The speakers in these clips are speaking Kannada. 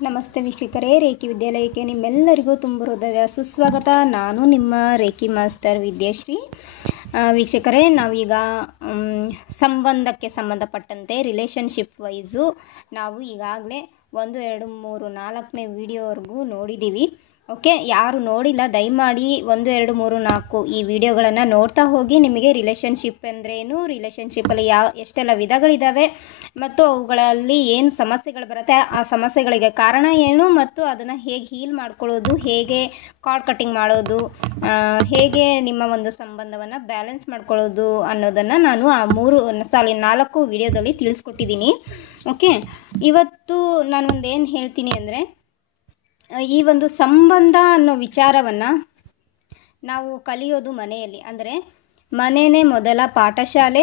ನಮಸ್ತೆ ವೀಕ್ಷಕರೇ, ರೇಖಿ ವಿದ್ಯಾಲಯಕ್ಕೆ ನಿಮ್ಮೆಲ್ಲರಿಗೂ ತುಂಬ ಹೃದಯದ ಸುಸ್ವಾಗತ. ನಾನು ನಿಮ್ಮ ರೇಖಿ ಮಾಸ್ಟರ್ ವಿದ್ಯಾಶ್ರೀ. ವೀಕ್ಷಕರೇ, ನಾವೀಗ ಸಂಬಂಧಕ್ಕೆ ಸಂಬಂಧಪಟ್ಟಂತೆ ರಿಲೇಷನ್ಶಿಪ್ ವೈಸು ನಾವು ಈಗಾಗಲೇ 1, 2, 3, 4ನೇ ವಿಡಿಯೋವರೆಗೂ ನೋಡಿದ್ದೀವಿ. ಓಕೆ, ಯಾರು ನೋಡಿಲ್ಲ ದಯಮಾಡಿ 1, 2, 3, 4 ಈ ವಿಡಿಯೋಗಳನ್ನು ನೋಡ್ತಾ ಹೋಗಿ. ನಿಮಗೆ ರಿಲೇಷನ್ಶಿಪ್ ಅಂದ್ರೇನು, ರಿಲೇಷನ್ಶಿಪ್ಪಲ್ಲಿ ಎಷ್ಟೆಲ್ಲ ವಿಧಗಳಿದ್ದಾವೆ ಮತ್ತು ಅವುಗಳಲ್ಲಿ ಏನು ಸಮಸ್ಯೆಗಳು ಬರುತ್ತೆ, ಆ ಸಮಸ್ಯೆಗಳಿಗೆ ಕಾರಣ ಏನು ಮತ್ತು ಅದನ್ನು ಹೇಗೆ ಹೀಲ್ ಮಾಡ್ಕೊಳ್ಳೋದು, ಹೇಗೆ ಕಾರ್ಡ್ ಕಟ್ಟಿಂಗ್ ಮಾಡೋದು, ಹೇಗೆ ನಿಮ್ಮ ಒಂದು ಸಂಬಂಧವನ್ನು ಬ್ಯಾಲೆನ್ಸ್ ಮಾಡ್ಕೊಳ್ಳೋದು ಅನ್ನೋದನ್ನು ನಾನು ಆ 4 ವಿಡಿಯೋದಲ್ಲಿ ತಿಳಿಸ್ಕೊಟ್ಟಿದ್ದೀನಿ. ಓಕೆ, ಇವತ್ತು ನಾನು ಏನು ಹೇಳ್ತೀನಿ ಅಂದರೆ, ಈ ಒಂದು ಸಂಬಂಧ ಅನ್ನೋ ವಿಚಾರವನ್ನು ನಾವು ಕಲಿಯೋದು ಮನೆಯಲ್ಲಿ. ಅಂದರೆ ಮನೆಯೇ ಮೊದಲ ಪಾಠಶಾಲೆ,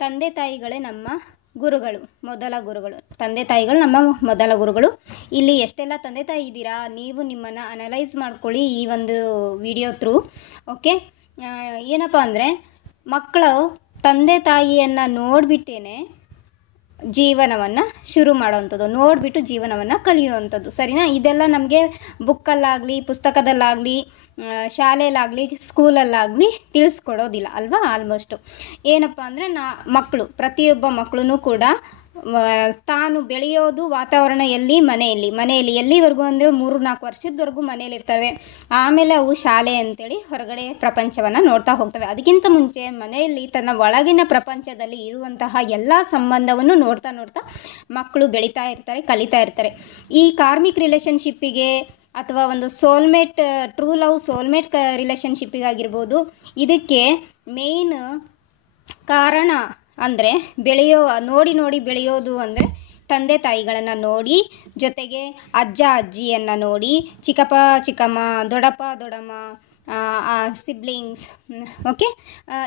ತಂದೆ ತಾಯಿಗಳೇ ನಮ್ಮ ಗುರುಗಳು, ಮೊದಲ ಗುರುಗಳು. ತಂದೆ ತಾಯಿಗಳು ನಮ್ಮ ಮೊದಲ ಗುರುಗಳು. ಇಲ್ಲಿ ಎಷ್ಟೆಲ್ಲ ತಂದೆ ತಾಯಿ ಇದ್ದೀರಾ, ನೀವು ನಿಮ್ಮನ್ನು ಅನಲೈಸ್ ಮಾಡ್ಕೊಳ್ಳಿ ಈ ಒಂದು ವಿಡಿಯೋ ಥ್ರೂ. ಓಕೆ, ಏನಪ್ಪ ಅಂದರೆ, ಮಕ್ಕಳು ತಂದೆ ತಾಯಿಯನ್ನು ನೋಡಿಬಿಟ್ಟೇ ಜೀವನವನ್ನು ಶುರು ಮಾಡೋವಂಥದ್ದು, ನೋಡಿಬಿಟ್ಟು ಜೀವನವನ್ನು ಕಲಿಯುವಂಥದ್ದು. ಸರಿನಾ? ಇದೆಲ್ಲ ನಮಗೆ ಬುಕ್ಕಲ್ಲಾಗಲಿ, ಪುಸ್ತಕದಲ್ಲಾಗಲಿ, ಶಾಲೆಯಲ್ಲಾಗಲಿ, ಸ್ಕೂಲಲ್ಲಾಗಲಿ ತಿಳಿಸ್ಕೊಡೋದಿಲ್ಲ ಅಲ್ವಾ. ಆಲ್ಮೋಸ್ಟು ಏನಪ್ಪ ಅಂದರೆ, ಮಕ್ಕಳು, ಪ್ರತಿಯೊಬ್ಬ ಮಕ್ಕಳೂ ಕೂಡ ತಾನು ಬೆಳೆಯೋದು ವಾತಾವರಣ ಮನೆಯಲ್ಲಿ ಎಲ್ಲಿವರೆಗೂ ಅಂದರೆ 3-4 ವರ್ಷದವರೆಗೂ ಮನೆಯಲ್ಲಿರ್ತವೆ. ಆಮೇಲೆ ಅವು ಶಾಲೆ ಅಂತೇಳಿ ಹೊರಗಡೆ ಪ್ರಪಂಚವನ್ನು ನೋಡ್ತಾ ಹೋಗ್ತವೆ. ಅದಕ್ಕಿಂತ ಮುಂಚೆ ಮನೆಯಲ್ಲಿ ತನ್ನ ಒಳಗಿನ ಪ್ರಪಂಚದಲ್ಲಿ ಇರುವಂತಹ ಎಲ್ಲ ಸಂಬಂಧವನ್ನು ನೋಡ್ತಾ ಮಕ್ಕಳು ಬೆಳೀತಾ ಇರ್ತಾರೆ, ಕಲಿತಾ ಇರ್ತಾರೆ. ಈ ಕಾರ್ಮಿಕ್ ರಿಲೇಷನ್ಶಿಪ್ಪಿಗೆ ಅಥವಾ ಒಂದು ಸೋಲ್ಮೇಟ್, ಟ್ರೂ ಲವ್ ಸೋಲ್ಮೇಟ್ ರಿಲೇಷನ್ಶಿಪ್ಪಿಗಾಗಿರ್ಬೋದು, ಇದಕ್ಕೆ ಮೇನ್ ಕಾರಣ ಅಂದರೆ ನೋಡಿ ಬೆಳೆಯೋದು ಅಂದರೆ ತಂದೆ ತಾಯಿಗಳನ್ನು ನೋಡಿ, ಜೊತೆಗೆ ಅಜ್ಜ ಅಜ್ಜಿಯನ್ನು ನೋಡಿ, ಚಿಕ್ಕಪ್ಪ ಚಿಕ್ಕಮ್ಮ, ದೊಡ್ಡಪ್ಪ ದೊಡ್ಡಮ್ಮ, ಸಿಬ್ಲಿಂಗ್ಸ್. ಓಕೆ,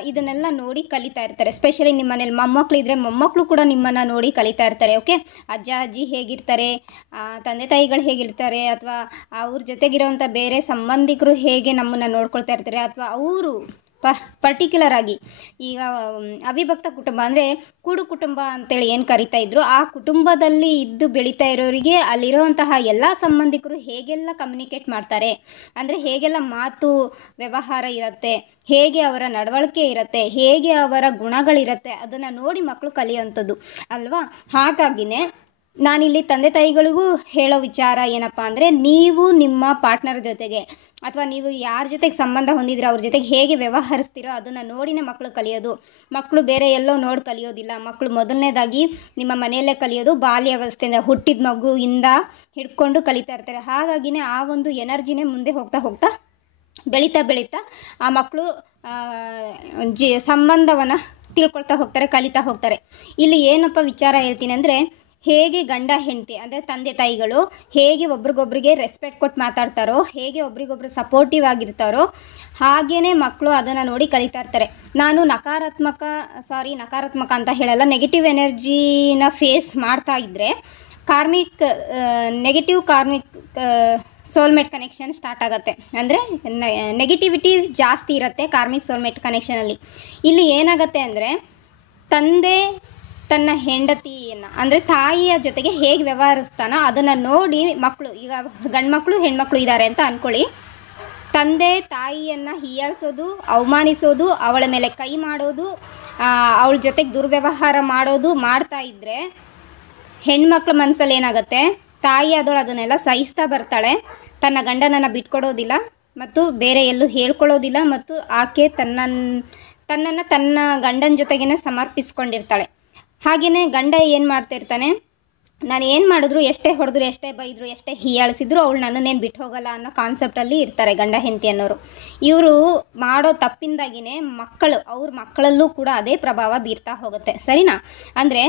ಇದನ್ನೆಲ್ಲ ನೋಡಿ ಕಲಿತಾ ಇರ್ತಾರೆ. ಸ್ಪೆಷಲಿ ನಿಮ್ಮ ಮನೇಲಿ ಮೊಮ್ಮಕ್ಕಳಿದ್ರೆ ಮೊಮ್ಮಕ್ಕಳು ಕೂಡ ನಿಮ್ಮನ್ನು ನೋಡಿ ಕಲಿತಾ ಇರ್ತಾರೆ. ಓಕೆ, ಅಜ್ಜ ಅಜ್ಜಿ ಹೇಗಿರ್ತಾರೆ, ತಂದೆ ತಾಯಿಗಳು ಹೇಗಿರ್ತಾರೆ, ಅಥವಾ ಅವ್ರ ಜೊತೆಗಿರೋವಂಥ ಬೇರೆ ಸಂಬಂಧಿಕರು ಹೇಗೆ ನಮ್ಮನ್ನು ನೋಡ್ಕೊಳ್ತಾ ಇರ್ತಾರೆ, ಅಥವಾ ಅವರು ಪರ್ಟಿಕ್ಯುಲರ್ ಆಗಿ ಈಗ ಅವಿಭಕ್ತ ಕುಟುಂಬ ಅಂದರೆ ಕೂಡು ಕುಟುಂಬ ಅಂತೇಳಿ ಏನು ಕರಿತಾ ಇದ್ರು, ಆ ಕುಟುಂಬದಲ್ಲಿ ಇದ್ದು ಬೆಳೀತಾ ಇರೋರಿಗೆ ಅಲ್ಲಿರುವಂತಹ ಎಲ್ಲ ಸಂಬಂಧಿಕರು ಹೇಗೆಲ್ಲ ಕಮ್ಯುನಿಕೇಟ್ ಮಾಡ್ತಾರೆ, ಅಂದರೆ ಹೇಗೆಲ್ಲ ಮಾತು ವ್ಯವಹಾರ ಇರುತ್ತೆ, ಹೇಗೆ ಅವರ ನಡವಳಿಕೆ ಇರುತ್ತೆ, ಹೇಗೆ ಅವರ ಗುಣಗಳಿರುತ್ತೆ, ಅದನ್ನು ನೋಡಿ ಮಕ್ಕಳು ಕಲಿಯುವಂಥದ್ದು ಅಲ್ವಾ. ಹಾಗಾಗಿನೇ ನಾನಿಲ್ಲಿ ತಂದೆ ತಾಯಿಗಳಿಗೂ ಹೇಳೋ ವಿಚಾರ ಏನಪ್ಪ ಅಂದರೆ, ನೀವು ನಿಮ್ಮ ಪಾರ್ಟ್ನರ್ ಜೊತೆಗೆ ಅಥವಾ ನೀವು ಯಾರ ಜೊತೆಗೆ ಸಂಬಂಧ ಹೊಂದಿದ್ರೆ ಅವ್ರ ಜೊತೆಗೆ ಹೇಗೆ ವ್ಯವಹರಿಸ್ತೀರೋ ಅದನ್ನು ನೋಡಿನೇ ಮಕ್ಕಳು ಕಲಿಯೋದು. ಮಕ್ಕಳು ಬೇರೆ ಎಲ್ಲೋ ನೋಡಿ ಕಲಿಯೋದಿಲ್ಲ. ಮಕ್ಕಳು ಮೊದಲನೇದಾಗಿ ನಿಮ್ಮ ಮನೆಯಲ್ಲೇ ಕಲಿಯೋದು. ಬಾಲ್ಯಾವಸ್ಥೆಯಿಂದ ಹುಟ್ಟಿದ ಮಗುವಿಂದ ಹಿಡ್ಕೊಂಡು ಕಲಿತಾ ಇರ್ತಾರೆ. ಹಾಗಾಗಿನೇ ಆ ಒಂದು ಎನರ್ಜಿನೇ ಮುಂದೆ ಹೋಗ್ತಾ ಬೆಳೀತಾ ಆ ಮಕ್ಕಳು ಸಂಬಂಧವನ್ನು ತಿಳ್ಕೊಳ್ತಾ ಹೋಗ್ತಾರೆ, ಕಲಿತಾ ಹೋಗ್ತಾರೆ. ಇಲ್ಲಿ ಏನಪ್ಪ ವಿಚಾರ ಹೇಳ್ತೀನಿ ಅಂದರೆ, ಹೇಗೆ ಗಂಡ ಹೆಂಡತಿ ಅಂದರೆ ತಂದೆ ತಾಯಿಗಳು ಹೇಗೆ ಒಬ್ರಿಗೊಬ್ರಿಗೆ ರೆಸ್ಪೆಕ್ಟ್ ಕೊಟ್ಟು ಮಾತಾಡ್ತಾರೋ, ಹೇಗೆ ಒಬ್ರಿಗೊಬ್ರು ಸಪೋರ್ಟಿವ್ ಆಗಿರ್ತಾರೋ, ಹಾಗೇ ಮಕ್ಕಳು ಅದನ್ನು ನೋಡಿ ಕಲಿತಾ ಇರ್ತಾರೆ. ನಾನು ನಕಾರಾತ್ಮಕ ಅಂತ ಹೇಳಲ್ಲ, ನೆಗೆಟಿವ್ ಎನರ್ಜಿನ ಫೇಸ್ ಮಾಡ್ತಾ ಇದ್ದರೆ negative karmic soulmate connection start ಆಗುತ್ತೆ. ಅಂದರೆ ನೆಗೆಟಿವಿಟಿ ಜಾಸ್ತಿ ಇರುತ್ತೆ ಕಾರ್ಮಿಕ್ ಸೋಲ್ಮೇಟ್ ಕನೆಕ್ಷನಲ್ಲಿ. ಇಲ್ಲಿ ಏನಾಗುತ್ತೆ ಅಂದರೆ, ತಂದೆ ತನ್ನ ಹೆಂಡತಿಯನ್ನು ಅಂದರೆ ತಾಯಿಯ ಜೊತೆಗೆ ಹೇಗೆ ವ್ಯವಹರಿಸ್ತಾನೋ ಅದನ್ನು ನೋಡಿ ಮಕ್ಕಳು, ಈಗ ಗಂಡು ಮಕ್ಕಳು ಹೆಣ್ಮಕ್ಳು ಇದ್ದಾರೆ ಅಂತ ಅಂದ್ಕೊಳ್ಳಿ, ತಂದೆ ತಾಯಿಯನ್ನು ಹೀಯಾಳಿಸೋದು, ಅವಮಾನಿಸೋದು, ಅವಳ ಮೇಲೆ ಕೈ ಮಾಡೋದು, ಅವಳ ಜೊತೆಗೆ ದುರ್ವ್ಯವಹಾರ ಮಾಡೋದು ಮಾಡ್ತಾ ಇದ್ದರೆ ಹೆಣ್ಮಕ್ಳ ಮನಸ್ಸಲ್ಲಿ ಏನಾಗುತ್ತೆ, ತಾಯಿ ಆದವಳು ಅದನ್ನೆಲ್ಲ ಸಹಿಸ್ತಾ ಬರ್ತಾಳೆ. ತನ್ನ ಗಂಡನನ್ನು ಬಿಟ್ಕೊಡೋದಿಲ್ಲ ಮತ್ತು ಬೇರೆ ಎಲ್ಲೂ ಹೇಳ್ಕೊಳ್ಳೋದಿಲ್ಲ, ಮತ್ತು ಆಕೆ ತನ್ನನ್ನು ತನ್ನ ಗಂಡನ ಜೊತೆಗೇ ಸಮರ್ಪಿಸ್ಕೊಂಡಿರ್ತಾಳೆ. ಹಾಗೆಯೇ ಗಂಡ ಏನು ಮಾಡ್ತಾ ಇರ್ತಾನೆ, ನಾನು ಏನು ಮಾಡಿದ್ರು, ಎಷ್ಟೇ ಹೊಡೆದ್ರು, ಎಷ್ಟೇ ಬೈದರು, ಎಷ್ಟೇ ಹೀಯಾಳಿಸಿದ್ರು ಅವಳು ನನ್ನನ್ನೇನು ಬಿಟ್ಟು ಹೋಗಲ್ಲ ಅನ್ನೋ ಕಾನ್ಸೆಪ್ಟಲ್ಲಿ ಇರ್ತಾರೆ ಗಂಡ ಹೆಂಡತಿ ಅನ್ನೋರು. ಇವರು ಮಾಡೋ ತಪ್ಪಿಂದಾಗಿಯೇ ಅವ್ರ ಮಕ್ಕಳಲ್ಲೂ ಕೂಡ ಅದೇ ಪ್ರಭಾವ ಬೀರ್ತಾ ಹೋಗುತ್ತೆ. ಸರಿನಾ? ಅಂದರೆ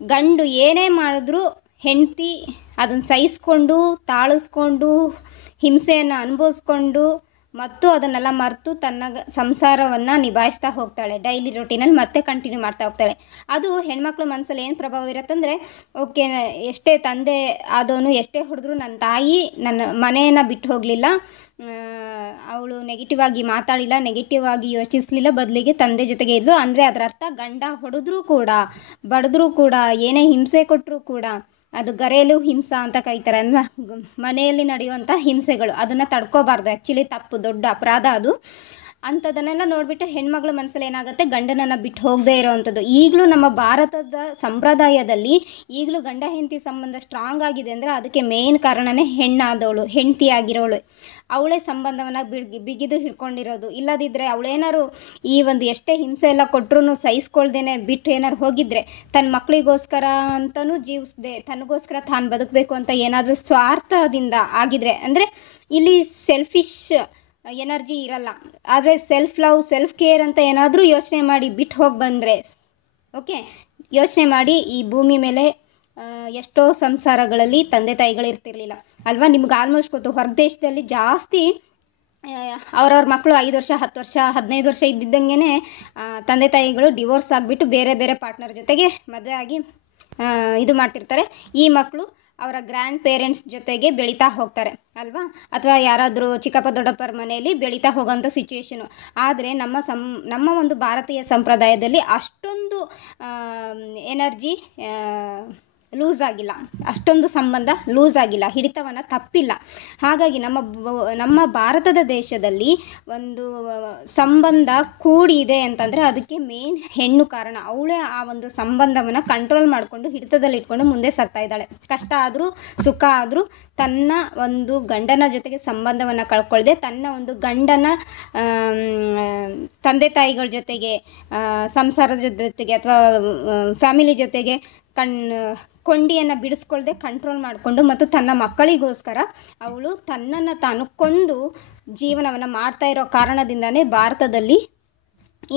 ಗಂಡು ಏನೇ ಮಾಡಿದ್ರು ಹೆಂಡತಿ ಅದನ್ನು ಸಹಿಸ್ಕೊಂಡು, ತಾಳಿಸ್ಕೊಂಡು, ಹಿಂಸೆಯನ್ನು ಅನುಭವಿಸ್ಕೊಂಡು ಮತ್ತು ಅದನ್ನೆಲ್ಲ ಮರೆತು ತನ್ನ ಸಂಸಾರವನ್ನು ನಿಭಾಯಿಸ್ತಾ ಹೋಗ್ತಾಳೆ. ಡೈಲಿ ರೊಟೀನಲ್ಲಿ ಮತ್ತೆ ಕಂಟಿನ್ಯೂ ಮಾಡ್ತಾ ಹೋಗ್ತಾಳೆ. ಅದು ಹೆಣ್ಮಕ್ಳ ಮನಸ್ಸಲ್ಲಿ ಏನು ಪ್ರಭಾವ ಇರುತ್ತಂದರೆ, ಓಕೆ, ಎಷ್ಟೇ ತಂದೆ ಆದವನು ಎಷ್ಟೇ ಹೊಡೆದ್ರು ನನ್ನ ತಾಯಿ ನನ್ನ ಮನೆಯನ್ನು ಬಿಟ್ಟು ಹೋಗಲಿಲ್ಲ, ಅವಳು ನೆಗೆಟಿವ್ ಆಗಿ ಮಾತಾಡಿಲ್ಲ, ನೆಗೆಟಿವ್ ಆಗಿ ಯೋಚಿಸಲಿಲ್ಲ, ಬದಲಿಗೆ ತಂದೆ ಜೊತೆಗೆ ಇದ್ಲು. ಅಂದರೆ ಅದರ ಅರ್ಥ ಗಂಡ ಹೊಡೆದ್ರೂ ಕೂಡ, ಬಡಿದ್ರೂ ಕೂಡ, ಏನೇ ಹಿಂಸೆ ಕೊಟ್ಟರೂ ಕೂಡ ಅದು ಗರೇಲು ಹಿಂಸಾ ಅಂತ ಕರೀತಾರೆ, ಅಂದರೆ ಮನೆಯಲ್ಲಿ ನಡೆಯುವಂಥ ಹಿಂಸೆಗಳು, ಅದನ್ನು ತಡ್ಕೋಬಾರ್ದು. ಆ್ಯಕ್ಚುಲಿ ತಪ್ಪು, ದೊಡ್ಡ ಅಪರಾಧ ಅದು. ಅಂಥದ್ದನ್ನೆಲ್ಲ ನೋಡಿಬಿಟ್ಟು ಹೆಣ್ಮಕ್ಳ ಮನಸ್ಸಲ್ಲಿ ಏನಾಗುತ್ತೆ, ಗಂಡನನ್ನು ಬಿಟ್ಟು ಹೋಗದೇ ಇರೋವಂಥದ್ದು. ಈಗಲೂ ನಮ್ಮ ಭಾರತದ ಸಂಪ್ರದಾಯದಲ್ಲಿ ಈಗಲೂ ಗಂಡ ಹೆಂಡತಿ ಸಂಬಂಧ ಸ್ಟ್ರಾಂಗ್ ಆಗಿದೆ ಅಂದರೆ ಅದಕ್ಕೆ ಮೇನ್ ಕಾರಣನೇ ಹೆಣ್ಣಾದವಳು, ಹೆಂಡತಿ ಆಗಿರೋಳು, ಅವಳೇ ಸಂಬಂಧವನ್ನು ಬಿಗಿದು ಹಿಡ್ಕೊಂಡಿರೋದು. ಇಲ್ಲದಿದ್ದರೆ ಅವಳೇನಾರು ಈ ಒಂದು ಎಷ್ಟೇ ಹಿಂಸೆ ಎಲ್ಲ ಕೊಟ್ಟರು ಸಹಿಸ್ಕೊಳ್ದೇನೆ ಬಿಟ್ಟು ಏನಾರು ಹೋಗಿದ್ರೆ, ತನ್ನ ಮಕ್ಕಳಿಗೋಸ್ಕರ ಅಂತಲೂ ಜೀವಿಸ್ದೆ, ತನಗೋಸ್ಕರ ತಾನು ಬದುಕಬೇಕು ಅಂತ ಏನಾದರೂ ಸ್ವಾರ್ಥದಿಂದ ಆಗಿದ್ರೆ, ಅಂದರೆ ಇಲ್ಲಿ ಸೆಲ್ಫಿಶ್ ಎನರ್ಜಿ ಇರಲ್ಲ, ಆದರೆ ಸೆಲ್ಫ್ ಲವ್, ಸೆಲ್ಫ್ ಕೇರ್ ಅಂತ ಏನಾದರೂ ಯೋಚನೆ ಮಾಡಿ ಬಿಟ್ಟು ಹೋಗಿ ಬಂದರೆ, ಓಕೆ, ಯೋಚನೆ ಮಾಡಿ, ಈ ಭೂಮಿ ಮೇಲೆ ಎಷ್ಟೋ ಸಂಸಾರಗಳಲ್ಲಿ ತಂದೆ ತಾಯಿಗಳು ಇರ್ತಿರ್ಲಿಲ್ಲ ಅಲ್ವಾ. ನಿಮ್ಗೆ ಆಲ್ಮೋಸ್ಟ್ ಗೊತ್ತು, ಹೊರ ದೇಶದಲ್ಲಿ ಜಾಸ್ತಿ ಅವ್ರವ್ರ ಮಕ್ಕಳು 5 ವರ್ಷ 10 ವರ್ಷ 15 ವರ್ಷ ಇದ್ದಿದ್ದಂಗೆ ತಂದೆ ತಾಯಿಗಳು ಡಿವೋರ್ಸ್ ಆಗಿಬಿಟ್ಟು ಬೇರೆ ಬೇರೆ ಪಾರ್ಟ್ನರ್ ಜೊತೆಗೆ ಮದುವೆ ಆಗಿ ಇದು ಮಾಡ್ತಿರ್ತಾರೆ. ಈ ಮಕ್ಕಳು ಅವರ ಗ್ರ್ಯಾಂಡ್ ಪೇರೆಂಟ್ಸ್ ಜೊತೆಗೆ ಬೆಳೀತಾ ಹೋಗ್ತಾರೆ ಅಲ್ವಾ, ಅಥವಾ ಯಾರಾದರೂ ಚಿಕ್ಕಪ್ಪ ದೊಡ್ಡಪ್ಪರ ಮನೆಯಲ್ಲಿ ಬೆಳೀತಾ ಹೋಗೋಂಥ ಸಿಚುವೇಶನು. ಆದರೆ ನಮ್ಮ ಒಂದು ಭಾರತೀಯ ಸಂಪ್ರದಾಯದಲ್ಲಿ ಅಷ್ಟೊಂದು ಎನರ್ಜಿ ಲೂಸ್ ಆಗಿಲ್ಲ, ಅಷ್ಟೊಂದು ಸಂಬಂಧ ಲೂಸ್ ಆಗಿಲ್ಲ, ಹಿಡಿತವನ್ನು ತಪ್ಪಿಲ್ಲ. ಹಾಗಾಗಿ ನಮ್ಮ ಭಾರತದ ದೇಶದಲ್ಲಿ ಒಂದು ಸಂಬಂಧ ಕೂಡಿದೆ ಅಂತಂದರೆ ಅದಕ್ಕೆ ಮೇನ್ ಹೆಣ್ಣು ಕಾರಣ. ಅವಳೇ ಆ ಒಂದು ಸಂಬಂಧವನ್ನು ಕಂಟ್ರೋಲ್ ಮಾಡಿಕೊಂಡು ಹಿಡಿತದಲ್ಲಿ ಇಟ್ಕೊಂಡು ಮುಂದೆ ಸಾಗ್ತಾ ಇದ್ದಾಳೆ. ಕಷ್ಟ ಆದರೂ ಸುಖ ಆದರೂ ತನ್ನ ಒಂದು ಗಂಡನ ಜೊತೆಗೆ ಸಂಬಂಧವನ್ನು ಕಳ್ಕೊಳ್ಳದೆ, ತನ್ನ ಒಂದು ಗಂಡನ ತಂದೆ ತಾಯಿಗಳ ಜೊತೆಗೆ, ಸಂಸಾರದ ಜೊತೆಗೆ ಅಥವಾ ಫ್ಯಾಮಿಲಿ ಜೊತೆಗೆ ಕೊಂಡಿಯನ್ನು ಬಿಡಿಸ್ಕೊಳ್ದೆ ಕಂಟ್ರೋಲ್ ಮಾಡಿಕೊಂಡು ಮತ್ತು ತನ್ನ ಮಕ್ಕಳಿಗೋಸ್ಕರ ಅವಳು ತನ್ನನ್ನು ತಾನು ಕೊಂದು ಜೀವನವನ್ನು ಮಾಡ್ತಾ ಇರೋ ಕಾರಣದಿಂದನೇ ಭಾರತದಲ್ಲಿ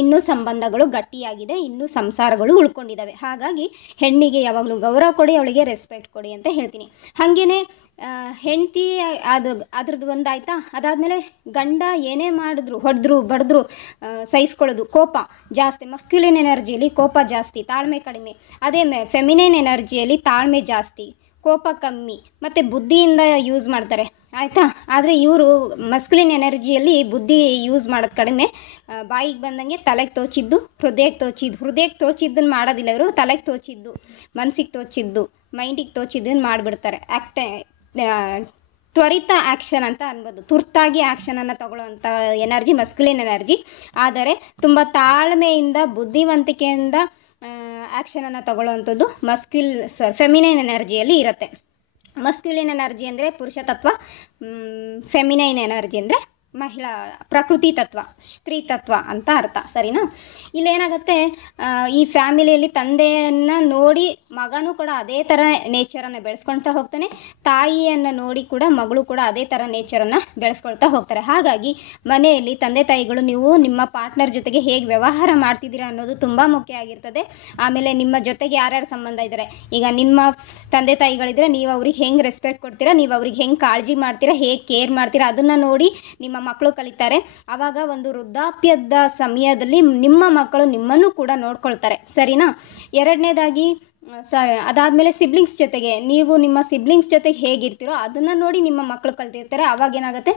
ಇನ್ನೂ ಸಂಬಂಧಗಳು ಗಟ್ಟಿಯಾಗಿದೆ, ಇನ್ನೂ ಸಂಸಾರಗಳು ಉಳ್ಕೊಂಡಿದ್ದಾವೆ. ಹಾಗಾಗಿ ಹೆಣ್ಣಿಗೆ ಯಾವಾಗಲೂ ಗೌರವ ಕೊಡಿ, ಅವಳಿಗೆ ರೆಸ್ಪೆಕ್ಟ್ ಕೊಡಿ ಅಂತ ಹೇಳ್ತೀನಿ. ಹಾಗೆಯೇ ಹೆಂಡತಿ ಅದ್ರದ್ದು ಒಂದಾಯ್ತಾ. ಅದಾದಮೇಲೆ ಗಂಡ ಏನೇ ಮಾಡಿದ್ರು, ಹೊಡೆದ್ರು ಬಡಿದ್ರು ಸಹಿಸ್ಕೊಳ್ಳೋದು, ಕೋಪ ಜಾಸ್ತಿ. ಮಸ್ಕ್ಯುಲಿನ್ ಎನರ್ಜಿಯಲ್ಲಿ ಕೋಪ ಜಾಸ್ತಿ, ತಾಳ್ಮೆ ಕಡಿಮೆ. ಅದೇ ಫೆಮಿನೈನ್ ಎನರ್ಜಿಯಲ್ಲಿ ತಾಳ್ಮೆ ಜಾಸ್ತಿ, ಕೋಪ ಕಮ್ಮಿ, ಮತ್ತು ಬುದ್ಧಿಯಿಂದ ಯೂಸ್ ಮಾಡ್ತಾರೆ ಆಯಿತಾ. ಆದರೆ ಇವರು ಮಸ್ಕ್ಯುಲಿನ್ ಎನರ್ಜಿಯಲ್ಲಿ ಬುದ್ಧಿ ಯೂಸ್ ಮಾಡೋದು ಕಡಿಮೆ, ಬಾಯಿಗೆ ಬಂದಂಗೆ ತಲೆಗೆ ತೋಚಿದ್ದು ಹೃದಯಕ್ಕೆ ತೋಚಿದ್ದನ್ನು ಮಾಡೋದಿಲ್ಲ ಇವರು. ತಲೆಗೆ ತೋಚಿದ್ದು, ಮನಸ್ಸಿಗೆ ತೋಚಿದ್ದು, ಮೈಂಡಿಗೆ ತೋಚಿದ್ದನ್ನು ಮಾಡಿಬಿಡ್ತಾರೆ. ತ್ವರಿತ ಆ್ಯಕ್ಷನ್ ಅಂತ ಅನ್ಬೋದು, ತುರ್ತಾಗಿ ಆ್ಯಕ್ಷನನ್ನು ತಗೊಳ್ಳೋವಂಥ ಎನರ್ಜಿ ಮಸ್ಕ್ಯುಲಿನ್ ಎನರ್ಜಿ. ಆದರೆ ತುಂಬ ತಾಳ್ಮೆಯಿಂದ, ಬುದ್ಧಿವಂತಿಕೆಯಿಂದ ಆ್ಯಕ್ಷನನ್ನು ತಗೊಳ್ಳೋವಂಥದ್ದು ಫೆಮಿನೈನ್ ಎನರ್ಜಿಯಲ್ಲಿ ಇರುತ್ತೆ. ಮಸ್ಕ್ಯುಲಿನ್ ಎನರ್ಜಿ ಅಂದರೆ ಪುರುಷ ತತ್ವ, ಫೆಮಿನೈನ್ ಎನರ್ಜಿ ಅಂದರೆ ಮಹಿಳಾ ಪ್ರಕೃತಿ ತತ್ವ, ಸ್ತ್ರೀ ತತ್ವ ಅಂತ ಅರ್ಥ, ಸರಿನಾ. ಇಲ್ಲೇನಾಗುತ್ತೆ, ಈ ಫ್ಯಾಮಿಲಿಯಲ್ಲಿ ತಂದೆಯನ್ನು ನೋಡಿ ಮಗನೂ ಕೂಡ ಅದೇ ಥರ ನೇಚರನ್ನು ಬೆಳೆಸ್ಕೊಳ್ತಾ ಹೋಗ್ತಾನೆ, ತಾಯಿಯನ್ನು ನೋಡಿ ಕೂಡ ಮಗಳು ಕೂಡ ಅದೇ ಥರ ನೇಚರನ್ನು ಬೆಳೆಸ್ಕೊಳ್ತಾ ಹೋಗ್ತಾರೆ. ಹಾಗಾಗಿ ಮನೆಯಲ್ಲಿ ತಂದೆ ತಾಯಿಗಳು ನೀವು ನಿಮ್ಮ ಪಾರ್ಟ್ನರ್ ಜೊತೆಗೆ ಹೇಗೆ ವ್ಯವಹಾರ ಮಾಡ್ತಿದ್ದೀರಾ ಅನ್ನೋದು ತುಂಬ ಮುಖ್ಯ ಆಗಿರ್ತದೆ. ಆಮೇಲೆ ನಿಮ್ಮ ಜೊತೆಗೆ ಯಾರ್ಯಾರು ಸಂಬಂಧ ಇದ್ದಾರೆ, ಈಗ ನಿಮ್ಮ ತಂದೆ ತಾಯಿಗಳಿದ್ರೆ ನೀವು ಅವ್ರಿಗೆ ಹೆಂಗೆ ರೆಸ್ಪೆಕ್ಟ್ ಕೊಡ್ತೀರಾ, ನೀವು ಅವ್ರಿಗೆ ಹೆಂಗೆ ಕಾಳಜಿ ಮಾಡ್ತೀರಾ, ಹೇಗೆ ಕೇರ್ ಮಾಡ್ತೀರಾ, ಅದನ್ನು ನೋಡಿ ನಿಮ್ಮ ಮಕ್ಕಳು ಕಲಿತಾರೆ. ಆವಾಗ ಒಂದು ವೃದ್ಧಾಪ್ಯದ ಸಮಯದಲ್ಲಿ ನಿಮ್ಮ ಮಕ್ಕಳು ನಿಮ್ಮನ್ನು ಕೂಡ ನೋಡ್ಕೊಳ್ತಾರೆ, ಸರಿನಾ. ಎರಡನೇದಾಗಿ ಅದಾದಮೇಲೆ ಸಿಬ್ಲಿಂಗ್ಸ್ ಜೊತೆಗೆ ನೀವು ನಿಮ್ಮ ಸಿಬ್ಲಿಂಗ್ಸ್ ಜೊತೆಗೆ ಹೇಗಿರ್ತೀರೋ ಅದನ್ನು ನೋಡಿ ನಿಮ್ಮ ಮಕ್ಕಳು ಕಲ್ತಿರ್ತಾರೆ. ಆವಾಗ ಏನಾಗುತ್ತೆ,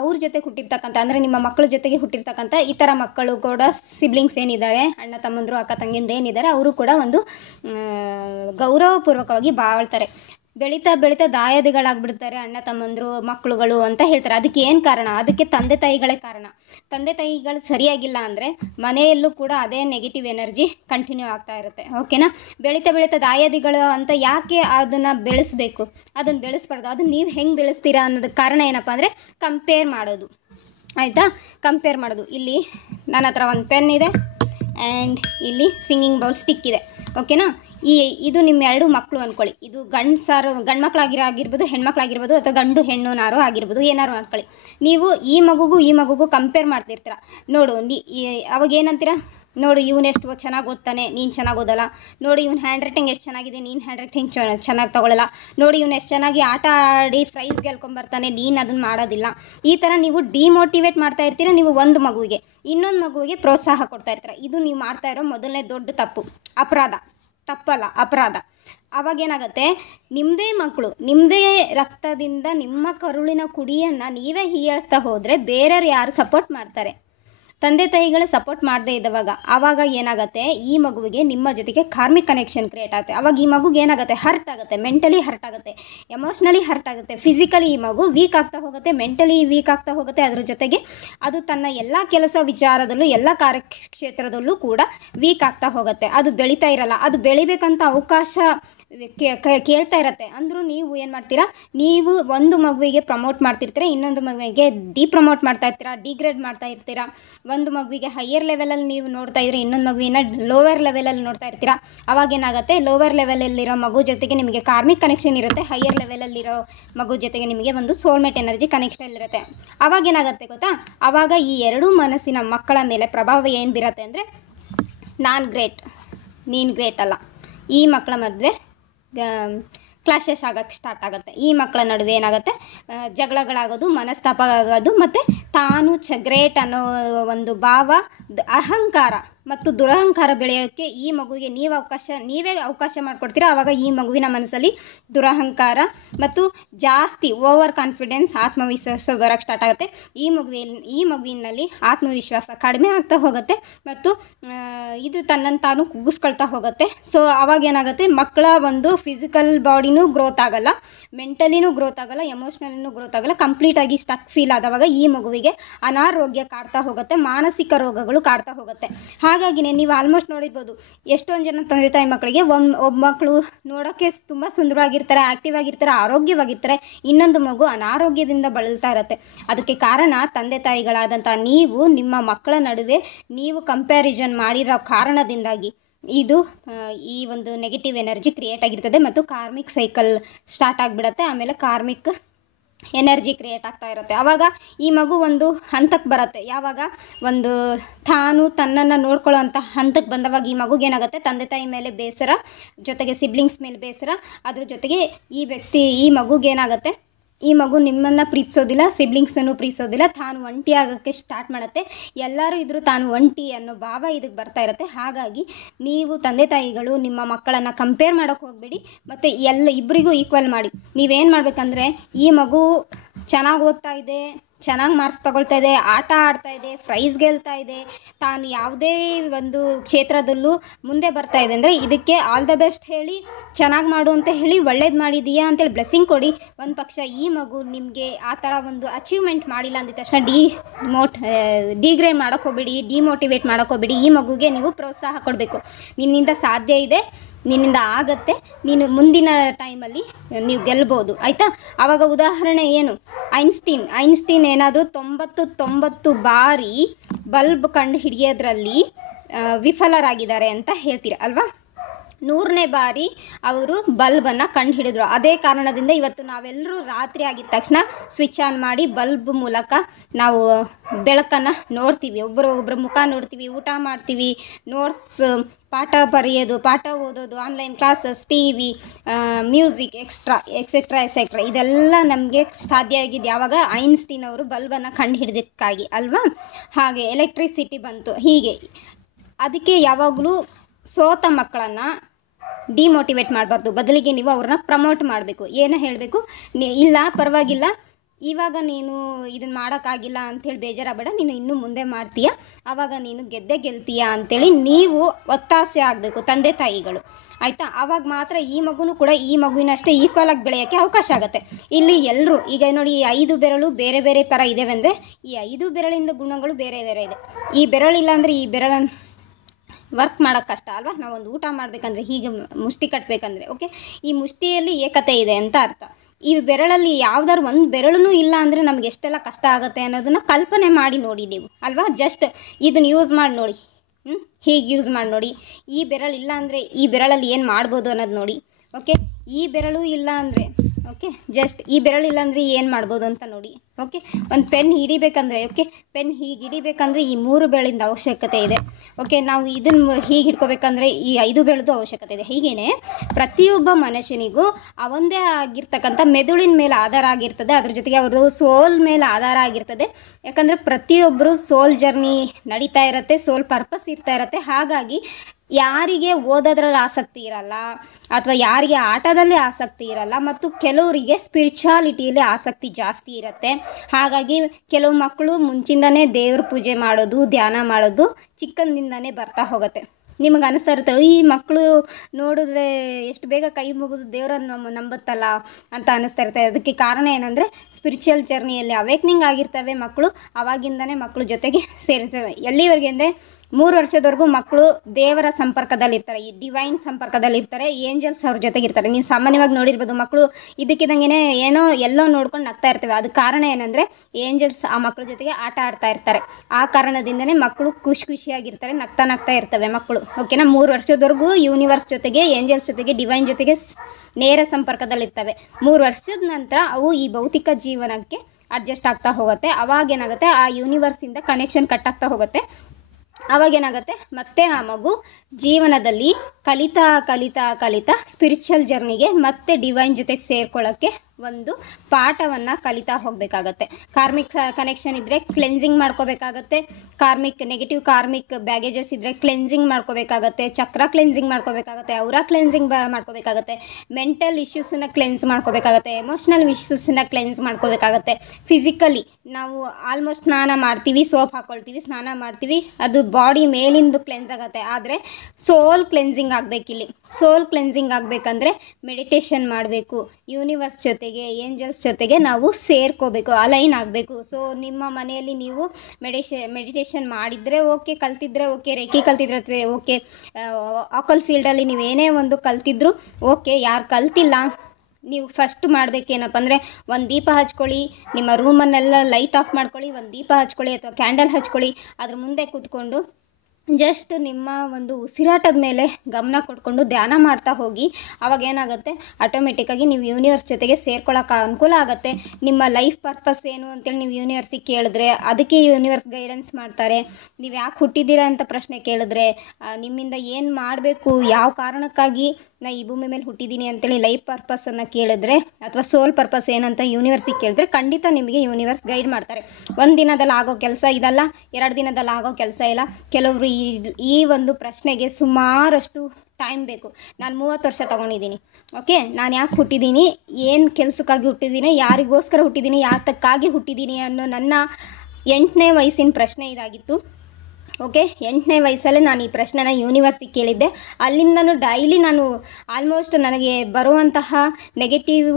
ಅವ್ರ ಜೊತೆ ಹುಟ್ಟಿರ್ತಕ್ಕಂಥ, ಅಂದರೆ ನಿಮ್ಮ ಮಕ್ಕಳ ಜೊತೆಗೆ ಹುಟ್ಟಿರ್ತಕ್ಕಂಥ ಇತರ ಮಕ್ಕಳು ಕೂಡ, ಸಿಬ್ಲಿಂಗ್ಸ್ ಏನಿದ್ದಾರೆ, ಅಣ್ಣ ತಮ್ಮಂದರು ಅಕ್ಕ ತಂಗಿಂದು ಏನಿದ್ದಾರೆ, ಅವರು ಕೂಡ ಒಂದು ಗೌರವಪೂರ್ವಕವಾಗಿ ಬಾಳ್ತಾರೆ. ಬೆಳೀತಾ ದಾಯಾದಿಗಳಾಗ್ಬಿಡ್ತಾರೆ ಅಣ್ಣ ತಮ್ಮಂದರು ಮಕ್ಕಳುಗಳು ಅಂತ ಹೇಳ್ತಾರೆ. ಅದಕ್ಕೆ ಏನು ಕಾರಣ? ಅದಕ್ಕೆ ತಂದೆ ತಾಯಿಗಳೇ ಕಾರಣ. ತಂದೆ ತಾಯಿಗಳು ಸರಿಯಾಗಿಲ್ಲ ಅಂದರೆ ಮನೆಯಲ್ಲೂ ಕೂಡ ಅದೇ ನೆಗೆಟಿವ್ ಎನರ್ಜಿ ಕಂಟಿನ್ಯೂ ಆಗ್ತಾ ಇರುತ್ತೆ, ಓಕೆನಾ. ಬೆಳೀತಾ ದಾಯಾದಿಗಳು ಅಂತ ಯಾಕೆ ಅದನ್ನು ಬೆಳೆಸಬೇಕು, ಅದನ್ನು ಬೆಳೆಸ್ಬಾರ್ದು. ಅದನ್ನು ನೀವು ಹೆಂಗೆ ಬೆಳೆಸ್ತೀರಾ ಅನ್ನೋದಕ್ಕೆ ಕಾರಣ ಏನಪ್ಪ ಅಂದರೆ ಕಂಪೇರ್ ಮಾಡೋದು, ಆಯಿತಾ. ಕಂಪೇರ್ ಮಾಡೋದು. ಇಲ್ಲಿ ನನ್ನ ಹತ್ರ ಒಂದು ಪೆನ್ ಇದೆ ಆ್ಯಂಡ್ ಇಲ್ಲಿ ಸಿಂಗಿಂಗ್ ಬೌಲ್ ಸ್ಟಿಕ್ ಇದೆ, ಓಕೆನಾ. ಇದು ನಿಮ್ಮ 2 ಮಕ್ಕಳು ಅಂದ್ಕೊಳ್ಳಿ. ಇದು ಗಂಡು ಮಕ್ಕಳಾಗಿರ್ಬೋದು, ಹೆಣ್ಮಕ್ಳಾಗಿರ್ಬೋದು, ಅಥವಾ ಗಂಡು ಹೆಣ್ಣು ನಾರೋ ಆಗಿರ್ಬೋದು, ಏನಾರು ಅಂದ್ಕೊಳ್ಳಿ. ನೀವು ಈ ಮಗುಗೂ ಕಂಪೇರ್ ಮಾಡ್ತಿರ್ತೀರ. ನೋಡು ಅವಾಗ ಏನಂತೀರ, ನೋಡು ಇವನು ಎಷ್ಟು ಚೆನ್ನಾಗಿ ಓದ್ತಾನೆ, ನೀನು ಚೆನ್ನಾಗಿ ಓದಲ್ಲ. ನೋಡಿ ಇವನು ಹ್ಯಾಂಡ್ ರೈಟಿಂಗ್ ಎಷ್ಟು ಚೆನ್ನಾಗಿದೆ, ನೀನು ಹ್ಯಾಂಡ್ ರೈಟಿಂಗ್ ಚೆನ್ನಾಗಿ ತೊಗೊಳ್ಳಲ್ಲ. ನೋಡಿ ಇವನು ಎಷ್ಟು ಚೆನ್ನಾಗಿ ಆಟ ಆಡಿ ಪ್ರೈಸ್ ಗೆಲ್ಕೊಂಬರ್ತಾನೆ, ನೀನು ಅದನ್ನು ಮಾಡೋದಿಲ್ಲ. ಈ ಥರ ನೀವು ಡಿಮೋಟಿವೇಟ್ ಮಾಡ್ತಾ ಇರ್ತೀರ. ನೀವು ಒಂದು ಮಗುವಿಗೆ, ಇನ್ನೊಂದು ಮಗುವಿಗೆ ಪ್ರೋತ್ಸಾಹ ಕೊಡ್ತಾ ಇರ್ತೀರ. ಇದು ನೀವು ಮಾಡ್ತಾ ಇರೋ ಮೊದಲನೇ ದೊಡ್ಡ ಅಪರಾಧ. ಅವಾಗೇನಾಗುತ್ತೆ, ನಿಮ್ಮದೇ ಮಕ್ಕಳು, ನಿಮ್ಮದೇ ರಕ್ತದಿಂದ ನಿಮ್ಮ ಕರುಳಿನ ಕುಡಿಯನ್ನು ನೀವೇ ಹೀಯಾಳಿಸ್ತಾ ಹೋದರೆ ಬೇರೆಯವ್ರು ಯಾರು ಸಪೋರ್ಟ್ ಮಾಡ್ತಾರೆ? ತಂದೆ ತಾಯಿಗಳೇ ಸಪೋರ್ಟ್ ಮಾಡದೇ ಇದ್ದವಾಗ ಆವಾಗ ಏನಾಗುತ್ತೆ, ಈ ಮಗುವಿಗೆ ನಿಮ್ಮ ಜೊತೆಗೆ ಕಾರ್ಮಿಕ್ ಕನೆಕ್ಷನ್ ಕ್ರಿಯೇಟ್ ಆಗುತ್ತೆ. ಆವಾಗ ಈ ಮಗುಗೆ ಏನಾಗುತ್ತೆ, ಹರ್ಟ್ ಆಗುತ್ತೆ, ಮೆಂಟಲಿ ಹರ್ಟ್ ಆಗುತ್ತೆ, ಎಮೋಷ್ನಲಿ ಹರ್ಟ್ ಆಗುತ್ತೆ, ಫಿಸಿಕಲಿ ಈ ಮಗು ವೀಕ್ ಆಗ್ತಾ ಹೋಗುತ್ತೆ, ಮೆಂಟಲಿ ವೀಕ್ ಆಗ್ತಾ ಹೋಗುತ್ತೆ. ಅದ್ರ ಜೊತೆಗೆ ಅದು ತನ್ನ ಎಲ್ಲ ಕೆಲಸ ವಿಚಾರದಲ್ಲೂ ಎಲ್ಲ ಕಾರ್ಯಕ್ಷೇತ್ರದಲ್ಲೂ ಕೂಡ ವೀಕ್ ಆಗ್ತಾ ಹೋಗುತ್ತೆ. ಅದು ಬೆಳೀತಾ ಇರಲ್ಲ. ಅದು ಬೆಳಿಬೇಕಂತ ಅವಕಾಶ ಕೇಳ್ತಾ ಇರತ್ತೆ. ಅಂದರೂ ನೀವು ಏನು ಮಾಡ್ತೀರಾ, ನೀವು ಒಂದು ಮಗುವಿಗೆ ಪ್ರಮೋಟ್ ಮಾಡ್ತಿರ್ತೀರ, ಇನ್ನೊಂದು ಮಗುವಿಗೆ ಡಿಪ್ರಮೋಟ್ ಮಾಡ್ತಾ ಇರ್ತೀರಾ, ಡಿಗ್ರೇಡ್ ಮಾಡ್ತಾ ಇರ್ತೀರಾ. ಒಂದು ಮಗುವಿಗೆ ಹೈಯರ್ ಲೆವೆಲಲ್ಲಿ ನೀವು ನೋಡ್ತಾ ಇದ್ರೆ, ಇನ್ನೊಂದು ಮಗುವಿನ ಲೋವರ್ ಲೆವೆಲಲ್ಲಿ ನೋಡ್ತಾ ಇರ್ತೀರಾ. ಅವಾಗ ಏನಾಗುತ್ತೆ, ಲೋವರ್ ಲೆವೆಲಲ್ಲಿರೋ ಮಗು ಜೊತೆಗೆ ನಿಮಗೆ ಕಾರ್ಮಿಕ್ ಕನೆಕ್ಷನ್ ಇರುತ್ತೆ, ಹೈಯರ್ ಲೆವೆಲಲ್ಲಿರೋ ಮಗು ಜೊತೆಗೆ ನಿಮಗೆ ಒಂದು ಸೋಲ್ಮೇಟ್ ಎನರ್ಜಿ ಕನೆಕ್ಷನ್ ಇರುತ್ತೆ. ಅವಾಗ ಏನಾಗುತ್ತೆ ಗೊತ್ತಾ, ಆವಾಗ ಈ ಎರಡೂ ಮನಸ್ಸಿನ ಮಕ್ಕಳ ಮೇಲೆ ಪ್ರಭಾವ ಏನು ಬೀರುತ್ತೆ ಅಂದರೆ, ನಾನು ಗ್ರೇಟ್, ನೀನು ಗ್ರೇಟ್ ಅಲ್ಲ. ಈ ಮಕ್ಕಳ ಮದುವೆ ಕ್ಲಾಶಸ್ ಆಗೋಕ್ಕೆ ಸ್ಟಾರ್ಟ್ ಆಗುತ್ತೆ. ಈ ಮಕ್ಕಳ ನಡುವೆ ಏನಾಗುತ್ತೆ, ಜಗಳಗಳಾಗೋದು, ಮನಸ್ತಾಪ ಆಗೋದು, ಮತ್ತು ತಾನು ಗ್ರೇಟ್ ಅನ್ನೋ ಒಂದು ಭಾವ, ಅಹಂಕಾರ ಮತ್ತು ದುರಹಂಕಾರ ಬೆಳೆಯೋಕ್ಕೆ ಈ ಮಗುವಿಗೆ ನೀವೇ ಅವಕಾಶ ಮಾಡಿಕೊಡ್ತೀರಾ. ಆವಾಗ ಈ ಮಗುವಿನ ಮನಸ್ಸಲ್ಲಿ ದುರಹಂಕಾರ ಮತ್ತು ಜಾಸ್ತಿ ಓವರ್ ಕಾನ್ಫಿಡೆನ್ಸ್, ಆತ್ಮವಿಶ್ವಾಸ ಬರೋಕ್ಕೆ ಸ್ಟಾರ್ಟ್ ಆಗುತ್ತೆ. ಈ ಮಗುವಿನಲ್ಲಿ ಆತ್ಮವಿಶ್ವಾಸ ಕಡಿಮೆ ಆಗ್ತಾ ಹೋಗುತ್ತೆ ಮತ್ತು ಇದು ತನ್ನನ್ನು ತಾನು ಕುಗ್ಗಿಸ್ಕೊಳ್ತಾ ಹೋಗುತ್ತೆ. ಸೊ ಅವಾಗ ಏನಾಗುತ್ತೆ, ಮಕ್ಕಳ ಒಂದು ಫಿಸಿಕಲ್ ಬಾಡಿನೂ ಗ್ರೋತ್ ಆಗಲ್ಲ, ಮೆಂಟಲಿನೂ ಗ್ರೋತ್ ಆಗಲ್ಲ, ಎಮೋಷ್ನಲಿನೂ ಗ್ರೋತ್ ಆಗಲ್ಲ, ಕಂಪ್ಲೀಟಾಗಿ ಸ್ಟಕ್ ಫೀಲ್ ಆದವಾಗ ಈ ಮಗುವಿಗೆ ಅನಾರೋಗ್ಯ ಕಾಡ್ತಾ ಹೋಗುತ್ತೆ, ಮಾನಸಿಕ ರೋಗಗಳು ಕಾಡ್ತಾ ಹೋಗುತ್ತೆ. ಹಾಗಾಗಿನೇ ನೀವು ಆಲ್ಮೋಸ್ಟ್ ನೋಡಿರ್ಬೋದು, ಎಷ್ಟೊಂದು ಜನ ತಂದೆ ತಾಯಿ ಮಕ್ಕಳಿಗೆ ಒಬ್ಬ ಮಕ್ಕಳು ನೋಡೋಕ್ಕೆ ತುಂಬ ಸುಂದರವಾಗಿರ್ತಾರೆ, ಆ್ಯಕ್ಟಿವ್ ಆಗಿರ್ತಾರೆ, ಆರೋಗ್ಯವಾಗಿರ್ತಾರೆ, ಇನ್ನೊಂದು ಮಗು ಅನಾರೋಗ್ಯದಿಂದ ಬಳಲ್ತಾ ಇರುತ್ತೆ. ಅದಕ್ಕೆ ಕಾರಣ ತಂದೆ ತಾಯಿಗಳಾದಂಥ ನೀವು ನಿಮ್ಮ ಮಕ್ಕಳ ನಡುವೆ ನೀವು ಕಂಪ್ಯಾರಿಸನ್ ಮಾಡಿರೋ ಕಾರಣದಿಂದಾಗಿ ಇದು ಈ ಒಂದು ನೆಗೆಟಿವ್ ಎನರ್ಜಿ ಕ್ರಿಯೇಟ್ ಆಗಿರ್ತದೆ ಮತ್ತು ಕಾರ್ಮಿಕ್ ಸೈಕಲ್ ಸ್ಟಾರ್ಟ್ ಆಗಿಬಿಡುತ್ತೆ. ಆಮೇಲೆ ಕಾರ್ಮಿಕ್ ಎನರ್ಜಿ ಕ್ರಿಯೇಟ್ ಆಗ್ತಾ ಇರುತ್ತೆ. ಆವಾಗ ಈ ಮಗು ಒಂದು ಹಂತಕ್ಕೆ ಬರುತ್ತೆ. ಯಾವಾಗ ಒಂದು ತಾನು ತನ್ನನ್ನು ನೋಡ್ಕೊಳ್ಳೋ ಅಂಥ ಹಂತಕ್ಕೆ ಬಂದವಾಗ ಈ ಮಗುಗೇನಾಗುತ್ತೆ, ತಂದೆ ತಾಯಿ ಮೇಲೆ ಬೇಸರ, ಜೊತೆಗೆ ಸಿಬ್ಲಿಂಗ್ಸ್ ಮೇಲೆ ಬೇಸರ, ಅದ್ರ ಜೊತೆಗೆ ಈ ಮಗುಗೇನಾಗುತ್ತೆ, ಈ ಮಗು ನಿಮ್ಮನ್ನು ಪ್ರೀತಿಸೋದಿಲ್ಲ, ಸಿಬ್ಲಿಂಗ್ಸನ್ನು ಪ್ರೀತಿಸೋದಿಲ್ಲ, ತಾನು ಒಂಟಿ ಆಗೋಕ್ಕೆ ಸ್ಟಾರ್ಟ್ ಮಾಡುತ್ತೆ. ಎಲ್ಲರೂ ಇದ್ದರೂ ತಾನು ಒಂಟಿ ಅನ್ನೋ ಭಾವ ಇದಕ್ಕೆ ಬರ್ತಾ ಇರುತ್ತೆ. ಹಾಗಾಗಿ ನೀವು ತಂದೆ ತಾಯಿಗಳು ನಿಮ್ಮ ಮಕ್ಕಳನ್ನು ಕಂಪೇರ್ ಮಾಡೋಕ್ಕೆ ಹೋಗಬೇಡಿ ಮತ್ತು ಇಬ್ಬರಿಗೂ ಈಕ್ವಲ್ ಮಾಡಿ. ನೀವೇನು ಮಾಡಬೇಕಂದ್ರೆ, ಈ ಮಗು ಚೆನ್ನಾಗಿ ಓದ್ತಾ ಇದೆ, ಚೆನ್ನಾಗಿ ಮಾರ್ಕ್ಸ್ ತೊಗೊಳ್ತಾ ಇದೆ, ಆಟ ಆಡ್ತಾ ಇದೆ, ಪ್ರೈಸ್ ಗೆಲ್ತಾ ಇದೆ, ತಾನು ಯಾವುದೇ ಒಂದು ಕ್ಷೇತ್ರದಲ್ಲೂ ಮುಂದೆ ಬರ್ತಾ ಇದೆ ಅಂದರೆ ಇದಕ್ಕೆ ಆಲ್ ದ ಬೆಸ್ಟ್ ಹೇಳಿ, ಚೆನ್ನಾಗಿ ಮಾಡು ಅಂತ ಹೇಳಿ, ಒಳ್ಳೇದು ಮಾಡಿದೀಯಾ ಅಂತೇಳಿ ಬ್ಲೆಸ್ಸಿಂಗ್ ಕೊಡಿ. ಒಂದು ಪಕ್ಷ ಈ ಮಗು ನಿಮಗೆ ಆ ಥರ ಒಂದು ಅಚೀವ್ಮೆಂಟ್ ಮಾಡಿಲ್ಲ ಅಂದಿದ ತಕ್ಷಣ ಡಿಗ್ರೇಡ್ ಮಾಡೋಕ್ಕೆ ಹೋಗಬೇಡಿ, ಡಿಮೋಟಿವೇಟ್ ಮಾಡೋಕ್ಕೆ ಹೋಗಬೇಡಿ. ಈ ಮಗುಗೆ ನೀವು ಪ್ರೋತ್ಸಾಹ ಕೊಡಬೇಕು. ನಿನ್ನಿಂದ ಸಾಧ್ಯ ಇದೆ, ನಿನ್ನಿಂದ ಆಗತ್ತೆ, ನೀನು ಮುಂದಿನ ಟೈಮಲ್ಲಿ ನೀವು ಗೆಲ್ಬೋದು, ಆಯಿತಾ. ಆವಾಗ ಉದಾಹರಣೆ ಏನು, ಐನ್ಸ್ಟೀನ್ ಏನಾದರೂ 90 ಬಾರಿ ಬಲ್ಬ್ ಕಂಡು ಹಿಡಿಯೋದ್ರಲ್ಲಿ ವಿಫಲರಾಗಿದ್ದಾರೆ ಅಂತ ಹೇಳ್ತೀರ ಅಲ್ವಾ. 100ನೇ ಬಾರಿ ಅವರು ಬಲ್ಬನ್ನು ಕಂಡು ಹಿಡಿದ್ರು. ಅದೇ ಕಾರಣದಿಂದ ಇವತ್ತು ನಾವೆಲ್ಲರೂ ರಾತ್ರಿ ಆಗಿದ ತಕ್ಷಣ ಸ್ವಿಚ್ ಆನ್ ಮಾಡಿ ಬಲ್ಬ್ ಮೂಲಕ ನಾವು ಬೆಳಕನ್ನು ನೋಡ್ತೀವಿ, ಒಬ್ಬರ ಮುಖ ನೋಡ್ತೀವಿ, ಊಟ ಮಾಡ್ತೀವಿ, ನೋಟ್ಸ್, ಪಾಠ ಬರೆಯೋದು, ಪಾಠ ಓದೋದು, online classes, TV, music, etcetera ಇದೆಲ್ಲ ನಮಗೆ ಸಾಧ್ಯ ಆಗಿದ್ದು ಯಾವಾಗ, ಐನ್ಸ್ಟೀನ್ ಅವರು ಬಲ್ಬನ್ನು ಕಂಡು ಹಿಡಿದಕ್ಕಾಗಿ ಅಲ್ವಾ. ಹಾಗೆ ಎಲೆಕ್ಟ್ರಿಸಿಟಿ ಬಂತು. ಹೀಗೆ ಅದಕ್ಕೆ ಯಾವಾಗಲೂ ಸೋತ ಮಕ್ಕಳನ್ನು ಡಿಮೋಟಿವೇಟ್ ಮಾಡಬಾರ್ದು, ಬದಲಿಗೆ ನೀವು ಅವ್ರನ್ನ ಪ್ರಮೋಟ್ ಮಾಡಬೇಕು. ಏನು ಹೇಳಬೇಕು, ಇಲ್ಲ ಪರವಾಗಿಲ್ಲ, ಇವಾಗ ನೀನು ಇದನ್ನು ಮಾಡೋಕ್ಕಾಗಿಲ್ಲ ಅಂಥೇಳಿ ಬೇಜಾರಾಗಬೇಡ, ನೀನು ಇನ್ನೂ ಮುಂದೆ ಮಾಡ್ತೀಯ, ಆವಾಗ ನೀನು ಗೆಲ್ತೀಯ ಅಂಥೇಳಿ ನೀವು ಒತ್ತಾಸೆ ಆಗಬೇಕು ತಂದೆ ತಾಯಿಗಳು, ಆಯಿತಾ. ಆವಾಗ ಮಾತ್ರ ಈ ಮಗುನೂ ಕೂಡ ಈ ಮಗುವಿನಷ್ಟೇ ಈಕ್ವಲ್ ಆಗಿ ಬೆಳೆಯೋಕ್ಕೆ ಅವಕಾಶ ಆಗುತ್ತೆ. ಇಲ್ಲಿ ಎಲ್ಲರೂ ಈಗ ನೋಡಿ, ಈ 5 ಬೆರಳು ಬೇರೆ ಬೇರೆ ಥರ ಇದ್ದಾವೆ ಅಂದರೆ ಈ 5 ಬೆರಳಿಂದ ಗುಣಗಳು ಬೇರೆ ಬೇರೆ ಇದೆ. ಈ ಬೆರಳಿಲ್ಲ ಅಂದರೆ ಈ ಬೆರಳನ್ನು ವರ್ಕ್ ಮಾಡೋಕ್ಕೆ ಕಷ್ಟ ಅಲ್ವಾ. ನಾವೊಂದು ಊಟ ಮಾಡಬೇಕಂದ್ರೆ ಹೀಗೆ ಮುಷ್ಟಿ ಕಟ್ಟಬೇಕಂದ್ರೆ ಓಕೆ, ಈ ಮುಷ್ಟಿಯಲ್ಲಿ ಏಕತೆ ಇದೆ ಅಂತ ಅರ್ಥ. ಈ ಬೆರಳಲ್ಲಿ ಯಾವ್ದಾದ್ರು ಒಂದು ಬೆರಳೂ ಇಲ್ಲ ಅಂದರೆ ನಮ್ಗೆ ಎಷ್ಟೆಲ್ಲ ಕಷ್ಟ ಆಗುತ್ತೆ ಅನ್ನೋದನ್ನು ಕಲ್ಪನೆ ಮಾಡಿ ನೋಡಿ ನೀವು ಅಲ್ವಾ. ಜಸ್ಟ್ ಇದನ್ನು ಯೂಸ್ ಮಾಡಿ ನೋಡಿ, ಹೀಗೆ ಯೂಸ್ ಮಾಡಿ ನೋಡಿ. ಈ ಬೆರಳಿಲ್ಲ ಅಂದರೆ ಈ ಬೆರಳಲ್ಲಿ ಏನು ಮಾಡ್ಬೋದು ಅನ್ನೋದು ನೋಡಿ. ಓಕೆ, ಈ ಬೆರಳು ಇಲ್ಲ ಅಂದರೆ ಓಕೆ, ಜಸ್ಟ್ ಈ ಬೆರಳಿಲ್ಲ ಅಂದರೆ ಏನು ಮಾಡ್ಬೋದು ಅಂತ ನೋಡಿ. ಓಕೆ, ಒಂದು ಪೆನ್ ಹಿಡಿಬೇಕಂದ್ರೆ ಪೆನ್ ಹೀಗೆ ಹಿಡಿಬೇಕಂದ್ರೆ ಈ 3 ಬೆರಳಿಂದ ಅವಶ್ಯಕತೆ ಇದೆ. ಓಕೆ, ನಾವು ಇದನ್ನು ಹೀಗೆ ಹಿಡ್ಕೋಬೇಕಂದ್ರೆ ಈ 5 ಬೆರಳದು ಅವಶ್ಯಕತೆ ಇದೆ. ಹೀಗೇ ಪ್ರತಿಯೊಬ್ಬ ಮನುಷ್ಯನಿಗೂ ಅವಂದೇ ಆಗಿರ್ತಕ್ಕಂಥ ಮೆದುಳಿನ ಮೇಲೆ ಆಧಾರ ಆಗಿರ್ತದೆ, ಅದ್ರ ಜೊತೆಗೆ ಅವರು ಸೋಲ್ ಮೇಲೆ ಆಧಾರ ಆಗಿರ್ತದೆ. ಯಾಕಂದರೆ ಪ್ರತಿಯೊಬ್ಬರು ಸೋಲ್ ಜರ್ನಿ ನಡೀತಾ ಇರುತ್ತೆ, ಸೋಲ್ ಪರ್ಪಸ್ ಇರ್ತಾ ಇರುತ್ತೆ. ಹಾಗಾಗಿ ಯಾರಿಗೆ ಓದೋದ್ರಲ್ಲಿ ಆಸಕ್ತಿ ಇರಲ್ಲ ಅಥವಾ ಯಾರಿಗೆ ಆಟದಲ್ಲಿ ಆಸಕ್ತಿ ಇರಲ್ಲ ಮತ್ತು ಕೆಲವರಿಗೆ ಸ್ಪಿರಿಚುವಾಲಿಟಿಯಲ್ಲಿ ಆಸಕ್ತಿ ಜಾಸ್ತಿ ಇರುತ್ತೆ. ಹಾಗಾಗಿ ಕೆಲವು ಮಕ್ಕಳು ಮುಂಚಿಂದನೇ ದೇವ್ರ ಪೂಜೆ ಮಾಡೋದು, ಧ್ಯಾನ ಮಾಡೋದು ಚಿಕ್ಕಂದಿಂದನೇ ಬರ್ತಾ ಹೋಗುತ್ತೆ. ನಿಮಗೆ ಅನಿಸ್ತಾ ಇರುತ್ತೆ, ಈ ಮಕ್ಕಳು ನೋಡಿದ್ರೆ ಎಷ್ಟು ಬೇಗ ಕೈ ಮುಗಿದು ದೇವರನ್ನು ನಂಬುತ್ತಲ್ಲ ಅಂತ ಅನ್ನಿಸ್ತಾ ಇರುತ್ತೆ. ಅದಕ್ಕೆ ಕಾರಣ ಏನಂದರೆ ಸ್ಪಿರಿಚುವಲ್ ಜರ್ನಿಯಲ್ಲಿ ಅವೇಕ್ನಿಂಗ್ ಆಗಿರ್ತವೆ ಮಕ್ಕಳು. ಆವಾಗಿಂದನೇ ಮಕ್ಕಳು ಜೊತೆಗೆ ಸೇರಿರ್ತವೆ. ಎಲ್ಲಿವರೆಗೆ ಅಂದರೆ 3 ವರ್ಷದವರೆಗೂ ಮಕ್ಕಳು ದೇವರ ಸಂಪರ್ಕದಲ್ಲಿರ್ತಾರೆ, ಈ ಡಿವೈನ್ ಸಂಪರ್ಕದಲ್ಲಿರ್ತಾರೆ. ಏಂಜಲ್ಸ್ ಅವ್ರ ಜೊತೆಗಿರ್ತಾರೆ. ನೀವು ಸಾಮಾನ್ಯವಾಗಿ ನೋಡಿರ್ಬೋದು, ಮಕ್ಕಳು ಇದಕ್ಕಿದ್ದಂಗೆ ಏನೋ ಎಲ್ಲೋ ನೋಡ್ಕೊಂಡು ನಗ್ತಾ ಇರ್ತವೆ. ಅದಕ್ಕೆ ಕಾರಣ ಏನಂದರೆ ಏಂಜಲ್ಸ್ ಆ ಮಕ್ಕಳ ಜೊತೆಗೆ ಆಟ ಆಡ್ತಾ ಇರ್ತಾರೆ. ಆ ಕಾರಣದಿಂದನೇ ಮಕ್ಕಳು ಖುಷಿಯಾಗಿರ್ತಾರೆ, ನಗ್ತಾ ಇರ್ತವೆ ಮಕ್ಕಳು. ಓಕೆನಾ? 3 ವರ್ಷದವರೆಗೂ ಯೂನಿವರ್ಸ್ ಜೊತೆಗೆ, ಏಂಜಲ್ಸ್ ಜೊತೆಗೆ, ಡಿವೈನ್ ಜೊತೆಗೆ ನೇರ ಸಂಪರ್ಕದಲ್ಲಿರ್ತವೆ. 3 ವರ್ಷದ ನಂತರ ಅವು ಈ ಭೌತಿಕ ಜೀವನಕ್ಕೆ ಅಡ್ಜಸ್ಟ್ ಆಗ್ತಾ ಹೋಗುತ್ತೆ. ಅವಾಗೇನಾಗುತ್ತೆ, ಆ ಯೂನಿವರ್ಸಿಂದ ಕನೆಕ್ಷನ್ ಕಟ್ ಆಗ್ತಾ ಹೋಗುತ್ತೆ. ಅವಾಗೇನಾಗುತ್ತೆ, ಮತ್ತೆ ಆ ಮಗು ಜೀವನದಲ್ಲಿ ಕಲಿತಾ ಸ್ಪಿರಿಚುವಲ್ ಜರ್ನಿಗೆ ಮತ್ತೆ ಡಿವೈನ್ ಜೊತೆಗೆ ಸೇರ್ಕೊಳ್ಳೋಕ್ಕೆ ಒಂದು ಪಾಠವನ್ನು ಕಲಿತಾ ಹೋಗಬೇಕಾಗತ್ತೆ. ಕಾರ್ಮಿಕ್ ಕನೆಕ್ಷನ್ ಇದ್ದರೆ ಕ್ಲೆನ್ಸಿಂಗ್ ಮಾಡ್ಕೋಬೇಕಾಗತ್ತೆ. ನೆಗೆಟಿವ್ ಕಾರ್ಮಿಕ್ ಬ್ಯಾಗೇಜಸ್ ಇದ್ದರೆ ಕ್ಲೆನ್ಸಿಂಗ್ ಮಾಡ್ಕೋಬೇಕಾಗತ್ತೆ. ಚಕ್ರ ಕ್ಲೆನ್ಸಿಂಗ್ ಮಾಡ್ಕೋಬೇಕಾಗತ್ತೆ. ಔರಾ ಕ್ಲೆನ್ಸಿಂಗ್ ಮಾಡ್ಕೋಬೇಕಾಗತ್ತೆ. ಮೆಂಟಲ್ ಇಶ್ಯೂಸನ್ನು ಕ್ಲೆನ್ಸ್ ಮಾಡ್ಕೋಬೇಕಾಗತ್ತೆ. ಎಮೋಷ್ನಲ್ ಇಶ್ಯೂಸನ್ನು ಕ್ಲೆನ್ಸ್ ಮಾಡ್ಕೋಬೇಕಾಗತ್ತೆ. ಫಿಸಿಕಲಿ ನಾವು ಆಲ್ಮೋಸ್ಟ್ ಸ್ನಾನ ಮಾಡ್ತೀವಿ, ಸೋಪ್ ಹಾಕ್ಕೊಳ್ತೀವಿ, ಸ್ನಾನ ಮಾಡ್ತೀವಿ, ಅದು ಬಾಡಿ ಮೇಲಿಂದು ಕ್ಲೆನ್ಸ್ ಆಗುತ್ತೆ. ಆದರೆ ಸೋಲ್ ಕ್ಲೆನ್ಸಿಂಗ್ ಆಗಬೇಕಿಲ್ಲಿ. ಸೋಲ್ ಕ್ಲೆನ್ಸಿಂಗ್ ಆಗಬೇಕಂದ್ರೆ ಮೆಡಿಟೇಷನ್ ಮಾಡಬೇಕು. ಯೂನಿವರ್ಸ್ ಜೊತೆಗೆ, ಏಂಜಲ್ಸ್ ಜೊತೆಗೆ ನಾವು ಸೇರ್ಕೋಬೇಕು, ಅಲೈನ್ ಆಗಬೇಕು. ಸೊ ನಿಮ್ಮ ಮನೆಯಲ್ಲಿ ನೀವು ಮೆಡಿಟೇಷನ್ ಮಾಡಿದರೆ ಓಕೆ, ಕಲ್ತಿದ್ರೆ ಓಕೆ, ರೇಖಿ ಕಲ್ತಿದ್ರೆ ಓಕೆ, ಆಕಲ್ ಫೀಲ್ಡಲ್ಲಿ ನೀವೇನೇ ಒಂದು ಕಲ್ತಿದ್ರು ಓಕೆ. ಯಾರು ಕಲ್ತಿಲ್ಲ, ನೀವು ಫಸ್ಟ್ ಮಾಡಬೇಕೇನಪ್ಪ ಅಂದರೆ ಒಂದು ದೀಪ ಹಚ್ಕೊಳ್ಳಿ, ನಿಮ್ಮ ರೂಮನ್ನೆಲ್ಲ ಲೈಟ್ ಆಫ್ ಮಾಡ್ಕೊಳ್ಳಿ, ಒಂದು ದೀಪ ಹಚ್ಕೊಳ್ಳಿ ಅಥವಾ ಕ್ಯಾಂಡಲ್ ಹಚ್ಕೊಳ್ಳಿ. ಅದ್ರ ಮುಂದೆ ಕೂತ್ಕೊಂಡು ಜಸ್ಟ್ ನಿಮ್ಮ ಒಂದು ಉಸಿರಾಟದ ಮೇಲೆ ಗಮನ ಕೊಟ್ಕೊಂಡು ಧ್ಯಾನ ಮಾಡ್ತಾ ಹೋಗಿ. ಅವಾಗ ಏನಾಗುತ್ತೆ, ಆಟೋಮೆಟಿಕ್ಕಾಗಿ ನೀವು ಯೂನಿವರ್ಸ್ ಜೊತೆಗೆ ಸೇರ್ಕೊಳ್ಳೋಕೆ ಅನುಕೂಲ ಆಗುತ್ತೆ. ನಿಮ್ಮ ಲೈಫ್ ಪರ್ಪಸ್ ಏನು ಅಂತೇಳಿ ನೀವು ಯೂನಿವರ್ಸಿಗೆ ಕೇಳಿದ್ರೆ ಅದಕ್ಕೆ ಯೂನಿವರ್ಸ್ ಗೈಡೆನ್ಸ್ ಮಾಡ್ತಾರೆ. ನೀವು ಯಾಕೆ ಹುಟ್ಟಿದ್ದೀರಾ ಅಂತ ಪ್ರಶ್ನೆ ಕೇಳಿದ್ರೆ, ನಿಮ್ಮಿಂದ ಏನು ಮಾಡಬೇಕು, ಯಾವ ಕಾರಣಕ್ಕಾಗಿ ನಾ ಈ ಭೂಮಿ ಮೇಲೆ ಹುಟ್ಟಿದ್ದೀನಿ ಅಂತೇಳಿ ಲೈಫ್ ಪರ್ಪಸನ್ನು ಕೇಳಿದ್ರೆ ಅಥವಾ ಸೋಲ್ ಪರ್ಪಸ್ ಏನಂತ ಯೂನಿವರ್ಸಿಗೆ ಕೇಳಿದ್ರೆ ಖಂಡಿತ ನಿಮಗೆ ಯೂನಿವರ್ಸ್ ಗೈಡ್ ಮಾಡ್ತಾರೆ. 1 ದಿನದಲ್ಲಿ ಆಗೋ ಕೆಲಸ ಇದಲ್ಲ, 2 ದಿನದಲ್ಲಿ ಆಗೋ ಕೆಲಸ ಇಲ್ಲ. ಕೆಲವರು ಈ ಒಂದು ಪ್ರಶ್ನೆಗೆ ಸುಮಾರಷ್ಟು ಟೈಮ್ ಬೇಕು. ನಾನು 30 ವರ್ಷ ತೊಗೊಂಡಿದ್ದೀನಿ. ಓಕೆ, ನಾನು ಯಾಕೆ ಹುಟ್ಟಿದ್ದೀನಿ, ಏನು ಕೆಲಸಕ್ಕಾಗಿ ಹುಟ್ಟಿದ್ದೀನಿ, ಯಾರಿಗೋಸ್ಕರ ಹುಟ್ಟಿದ್ದೀನಿ, ಯಾತಕ್ಕಾಗಿ ಹುಟ್ಟಿದ್ದೀನಿ ಅನ್ನೋ ನನ್ನ 8ನೇ ವಯಸ್ಸಿನ ಪ್ರಶ್ನೆ ಇದಾಗಿತ್ತು. ಓಕೆ, 8ನೇ ವಯಸ್ಸಲ್ಲೇ ನಾನು ಈ ಪ್ರಶ್ನೆನ ಯೂನಿವರ್ಸಿಗೆ ಕೇಳಿದ್ದೆ. ಅಲ್ಲಿಂದನೂ ಡೈಲಿ ನಾನು ಆಲ್ಮೋಸ್ಟ್ ನನಗೆ ಬರುವಂತಹ ನೆಗೆಟಿವ್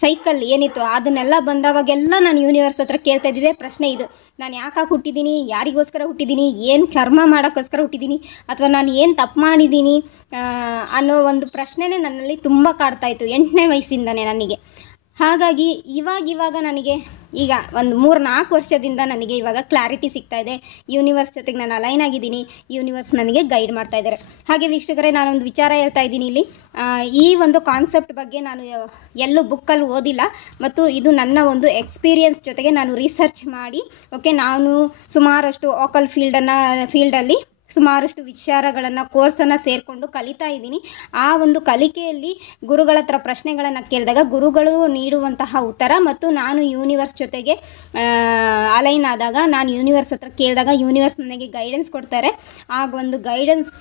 ಸೈಕಲ್ ಏನಿತ್ತು ಅದನ್ನೆಲ್ಲ ಬಂದವಾಗೆಲ್ಲ ನಾನು ಯೂನಿವರ್ಸ್ ಹತ್ರ ಕೇಳ್ತಾ ಇದ್ದಿದ್ದೆ ಪ್ರಶ್ನೆ ಇದು: ನಾನು ಯಾಕೆ ಹುಟ್ಟಿದ್ದೀನಿ, ಯಾರಿಗೋಸ್ಕರ ಹುಟ್ಟಿದ್ದೀನಿ, ಏನು ಕರ್ಮ ಮಾಡೋಕ್ಕೋಸ್ಕರ ಹುಟ್ಟಿದ್ದೀನಿ, ಅಥವಾ ನಾನು ಏನು ತಪ್ಪು ಮಾಡಿದ್ದೀನಿ ಅನ್ನೋ ಒಂದು ಪ್ರಶ್ನೆನೇ ನನ್ನಲ್ಲಿ ತುಂಬ ಕಾಡ್ತಾಯಿತ್ತು 8ನೇ ವಯಸ್ಸಿಂದನೇ ನನಗೆ. ಹಾಗಾಗಿ ಇವಾಗ ನನಗೆ ಈಗ ಒಂದು 3-4 ವರ್ಷದಿಂದ ನನಗೆ ಇವಾಗ ಕ್ಲಾರಿಟಿ ಸಿಗ್ತಾ ಇದೆ. ಯೂನಿವರ್ಸ್ ಜೊತೆಗೆ ನಾನು ಅಲೈನ್ ಆಗಿದ್ದೀನಿ, ಯೂನಿವರ್ಸ್ ನನಗೆ ಗೈಡ್ ಮಾಡ್ತಾ ಇದ್ದಾರೆ. ಹಾಗೆ ವೀಕ್ಷಕರೇ, ನಾನೊಂದು ವಿಚಾರ ಹೇಳ್ತಾ ಇದ್ದೀನಿ ಇಲ್ಲಿ. ಈ ಒಂದು ಕಾನ್ಸೆಪ್ಟ್ ಬಗ್ಗೆ ನಾನು ಎಲ್ಲೂ ಬುಕ್ಕಲ್ಲಿ ಓದಿಲ್ಲ ಮತ್ತು ಇದು ನನ್ನ ಒಂದು ಎಕ್ಸ್ಪೀರಿಯನ್ಸ್ ಜೊತೆಗೆ ನಾನು ರಿಸರ್ಚ್ ಮಾಡಿ, ಓಕೆ, ನಾನು ಸುಮಾರಷ್ಟು ಆಕಲ್ ಫೀಲ್ಡಲ್ಲಿ ಸುಮಾರಷ್ಟು ವಿಚಾರಗಳನ್ನು, ಕೋರ್ಸನ್ನು ಸೇರಿಕೊಂಡು ಕಲಿತಾ ಇದ್ದೀನಿ. ಆ ಒಂದು ಕಲಿಕೆಯಲ್ಲಿ ಗುರುಗಳ ಹತ್ರ ಪ್ರಶ್ನೆಗಳನ್ನು ಕೇಳಿದಾಗ ಗುರುಗಳು ನೀಡುವಂತಹ ಉತ್ತರ ಮತ್ತು ನಾನು ಯೂನಿವರ್ಸ್ ಜೊತೆಗೆ ಅಲೈನ್ ಆದಾಗ, ನಾನು ಯೂನಿವರ್ಸ್ ಹತ್ರ ಕೇಳಿದಾಗ ಯೂನಿವರ್ಸ್ ನನಗೆ ಗೈಡೆನ್ಸ್ ಕೊಡ್ತಾರೆ. ಆ ಒಂದು ಗೈಡೆನ್ಸ್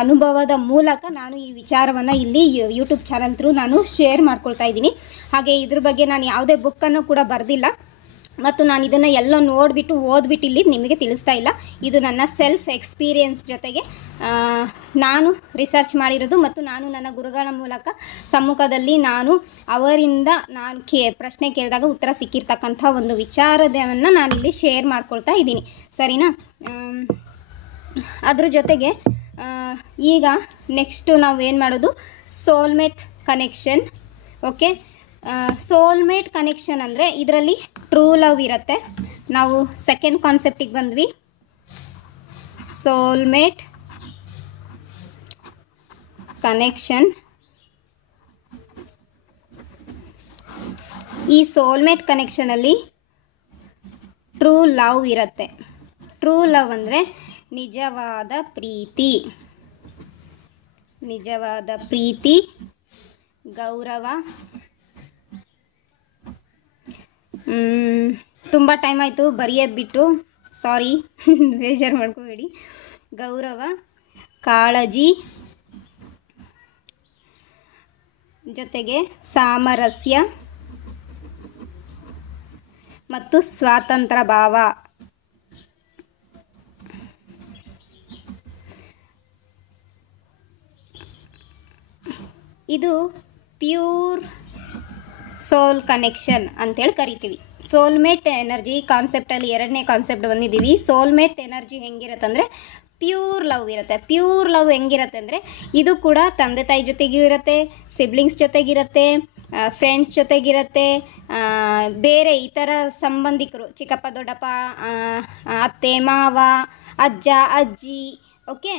ಅನುಭವದ ಮೂಲಕ ನಾನು ಈ ವಿಚಾರವನ್ನು ಇಲ್ಲಿ ಯೂಟ್ಯೂಬ್ ಚಾನಲ್ ಥ್ರೂ ನಾನು ಶೇರ್ ಮಾಡ್ಕೊಳ್ತಾ ಇದ್ದೀನಿ. ಹಾಗೆ ಇದ್ರ ಬಗ್ಗೆ ನಾನು ಯಾವುದೇ ಬುಕ್ಕನ್ನು ಕೂಡ ಬರೆದಿಲ್ಲ ಮತ್ತು ನಾನು ಇದನ್ನು ಎಲ್ಲೋ ನೋಡಿಬಿಟ್ಟು ಓದ್ಬಿಟ್ಟು ಇಲ್ಲಿ ನಿಮಗೆ ತಿಳಿಸ್ತಾ ಇಲ್ಲ. ಇದು ನನ್ನ ಸೆಲ್ಫ್ ಎಕ್ಸ್ಪೀರಿಯನ್ಸ್ ಜೊತೆಗೆ ನಾನು ರಿಸರ್ಚ್ ಮಾಡಿರೋದು ಮತ್ತು ನಾನು ನನ್ನ ಗುರುಗಳ ಮೂಲಕ ಸಮ್ಮುಖದಲ್ಲಿ ಅವರಿಂದ ನಾನು ಪ್ರಶ್ನೆ ಕೇಳಿದಾಗ ಉತ್ತರ ಸಿಕ್ಕಿರ್ತಕ್ಕಂಥ ಒಂದು ವಿಚಾರವನ್ನು ನಾನಿಲ್ಲಿ ಶೇರ್ ಮಾಡ್ಕೊಳ್ತಾ ಇದ್ದೀನಿ. ಸರಿನಾ? ಅದ್ರ ಜೊತೆಗೆ ಈಗ ನೆಕ್ಸ್ಟು ನಾವು ಏನು ಮಾಡೋದು, soulmate connection. Okay, soulmate connection ಅಂದರೆ ಇದರಲ್ಲಿ ಟ್ರೂ ಲವ್ ಇರುತ್ತೆ. ನಾವು ಸೆಕೆಂಡ್ ಕಾನ್ಸೆಪ್ಟಿಗೆ ಬಂದ್ವಿ, ಸೋಲ್ಮೇಟ್ ಕನೆಕ್ಷನ್. ಈ ಸೋಲ್ಮೇಟ್ ಕನೆಕ್ಷನಲ್ಲಿ ಟ್ರೂ ಲವ್ ಇರುತ್ತೆ. ಟ್ರೂ ಲವ್ ಅಂದರೆ ನಿಜವಾದ ಪ್ರೀತಿ, ಗೌರವ. ತುಂಬ ಟೈಮ್ ಆಯಿತು ಬರೆಯೋದು ಬಿಟ್ಟು, ಸಾರಿ, ಬೇಜಾರು ಮಾಡ್ಕೋಬೇಡಿ. ಗೌರವ ಕಾಳಜಿ ಜೊತೆಗೆ ಸಾಮರಸ್ಯ ಮತ್ತು ಸ್ವಾತಂತ್ರ್ಯ ಭಾವ. ಇದು ಪ್ಯೂರ್ ಸೋಲ್ ಕನೆಕ್ಷನ್ ಅಂತೇಳಿ ಕರಿತೀವಿ. ಸೋಲ್ಮೇಟ್ ಎನರ್ಜಿ ಕಾನ್ಸೆಪ್ಟಲ್ಲಿ ಎರಡನೇ ಕಾನ್ಸೆಪ್ಟ್ ಬಂದಿದ್ದೀವಿ. ಸೋಲ್ಮೇಟ್ ಎನರ್ಜಿ ಹೆಂಗಿರುತ್ತೆ ಅಂದರೆ ಪ್ಯೂರ್ ಲವ್ ಇರುತ್ತೆ. ಪ್ಯೂರ್ ಲವ್ ಹೆಂಗಿರುತ್ತೆ ಅಂದರೆ ಇದು ಕೂಡ ತಂದೆ ತಾಯಿ ಜೊತೆಗೂ ಇರುತ್ತೆ, ಸಿಬ್ಲಿಂಗ್ಸ್ ಜೊತೆಗಿರುತ್ತೆ, ಫ್ರೆಂಡ್ಸ್ ಜೊತೆಗಿರುತ್ತೆ, ಬೇರೆ ಇತರ ಸಂಬಂಧಿಕರು ಚಿಕ್ಕಪ್ಪ ದೊಡ್ಡಪ್ಪ, ಅತ್ತೆ ಮಾವ, ಅಜ್ಜ ಅಜ್ಜಿ, ಓಕೆ,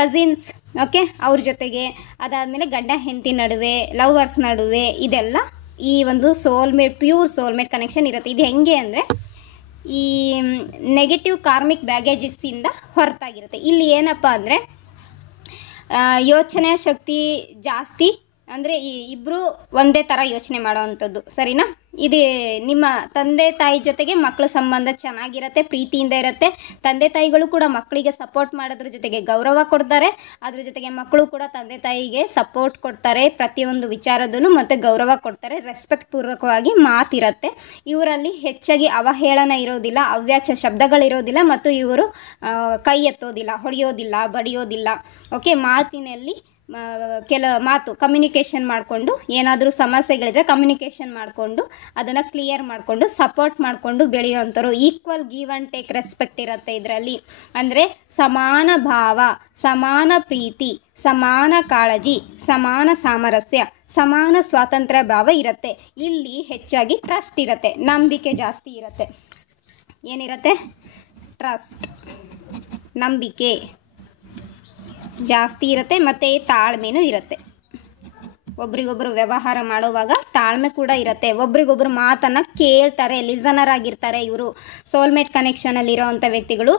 ಕಸಿನ್ಸ್, ಓಕೆ, ಅವ್ರ ಜೊತೆಗೆ. ಅದಾದಮೇಲೆ ಗಂಡ ಹೆಂಡತಿ ನಡುವೆ, ಲವರ್ಸ್ ನಡುವೆ, ಇದೆಲ್ಲ ಈ ಒಂದು ಸೋಲ್ಮೇಟ್ ಪ್ಯೂರ್ ಸೋಲ್ಮೇಟ್ ಕನೆಕ್ಷನ್ ಇರುತ್ತೆ. ಇದು ಹೆಂಗೆ ಅಂದರೆ ಈ ನೆಗೆಟಿವ್ ಕಾರ್ಮಿಕ್ ಬ್ಯಾಗೇಜಸ್ಸಿಂದ ಹೊರತಾಗಿರುತ್ತೆ. ಇಲ್ಲಿ ಏನಪ್ಪ ಅಂದರೆ ಯೋಚನೆ ಶಕ್ತಿ ಜಾಸ್ತಿ, ಅಂದರೆ ಇಬ್ಬರು ಒಂದೇ ಥರ ಯೋಚನೆ ಮಾಡೋವಂಥದ್ದು, ಸರಿನಾ? ಇದು ನಿಮ್ಮ ತಂದೆ ತಾಯಿ ಜೊತೆಗೆ ಮಕ್ಕಳ ಸಂಬಂಧ ಚೆನ್ನಾಗಿರುತ್ತೆ, ಪ್ರೀತಿಯಿಂದ ಇರುತ್ತೆ. ತಂದೆ ತಾಯಿಗಳು ಕೂಡ ಮಕ್ಕಳಿಗೆ ಸಪೋರ್ಟ್ ಮಾಡೋದ್ರ ಜೊತೆಗೆ ಗೌರವ ಕೊಡ್ತಾರೆ, ಅದ್ರ ಜೊತೆಗೆ ಮಕ್ಕಳು ಕೂಡ ತಂದೆ ತಾಯಿಗೆ ಸಪೋರ್ಟ್ ಕೊಡ್ತಾರೆ, ಪ್ರತಿಯೊಂದು ವಿಚಾರದಲ್ಲೂ ಮತ್ತು ಗೌರವ ಕೊಡ್ತಾರೆ, ರೆಸ್ಪೆಕ್ಟ್ ಪೂರ್ವಕವಾಗಿ ಮಾತಿರುತ್ತೆ. ಇವರಲ್ಲಿ ಹೆಚ್ಚಾಗಿ ಅವಹೇಳನ ಇರೋದಿಲ್ಲ, ಅವ್ಯಾಚ ಶಬ್ದಗಳಿರೋದಿಲ್ಲ, ಮತ್ತು ಇವರು ಕೈ ಎತ್ತೋದಿಲ್ಲ, ಹೊಡೆಯೋದಿಲ್ಲ, ಬಡಿಯೋದಿಲ್ಲ, ಓಕೆ. ಮಾತಿನಲ್ಲಿ ಮಾತು ಕಮ್ಯುನಿಕೇಷನ್ ಮಾಡಿಕೊಂಡು, ಏನಾದರೂ ಸಮಸ್ಯೆಗಳಿದ್ರೆ ಕಮ್ಯುನಿಕೇಷನ್ ಮಾಡಿಕೊಂಡು ಅದನ್ನು ಕ್ಲಿಯರ್ ಮಾಡಿಕೊಂಡು ಸಪೋರ್ಟ್ ಮಾಡಿಕೊಂಡು ಬೆಳೆಯುವಂಥವ್ರು. Equal give and take respect ಇರುತ್ತೆ ಇದರಲ್ಲಿ. ಅಂದರೆ ಸಮಾನ ಭಾವ, ಸಮಾನ ಪ್ರೀತಿ, ಸಮಾನ ಕಾಳಜಿ, ಸಮಾನ ಸಾಮರಸ್ಯ, ಸಮಾನ ಸ್ವಾತಂತ್ರ್ಯ ಭಾವ ಇರುತ್ತೆ. ಇಲ್ಲಿ ಹೆಚ್ಚಾಗಿ ಟ್ರಸ್ಟ್ ಇರುತ್ತೆ, ನಂಬಿಕೆ ಜಾಸ್ತಿ ಇರುತ್ತೆ. ಏನಿರುತ್ತೆ? ಟ್ರಸ್ಟ್, ನಂಬಿಕೆ ಜಾಸ್ತಿ ಇರುತ್ತೆ, ಮತ್ತು ತಾಳ್ಮೆನೂ ಇರುತ್ತೆ. ಒಬ್ರಿಗೊಬ್ರು ವ್ಯವಹಾರ ಮಾಡುವಾಗ ತಾಳ್ಮೆ ಕೂಡ ಇರುತ್ತೆ. ಒಬ್ರಿಗೊಬ್ರು ಮಾತನ್ನು ಕೇಳ್ತಾರೆ, ಲಿಸನರ್ ಆಗಿರ್ತಾರೆ. ಇವರು ಸೋಲ್ಮೇಟ್ ಕನೆಕ್ಷನಲ್ಲಿರೋವಂಥ ವ್ಯಕ್ತಿಗಳು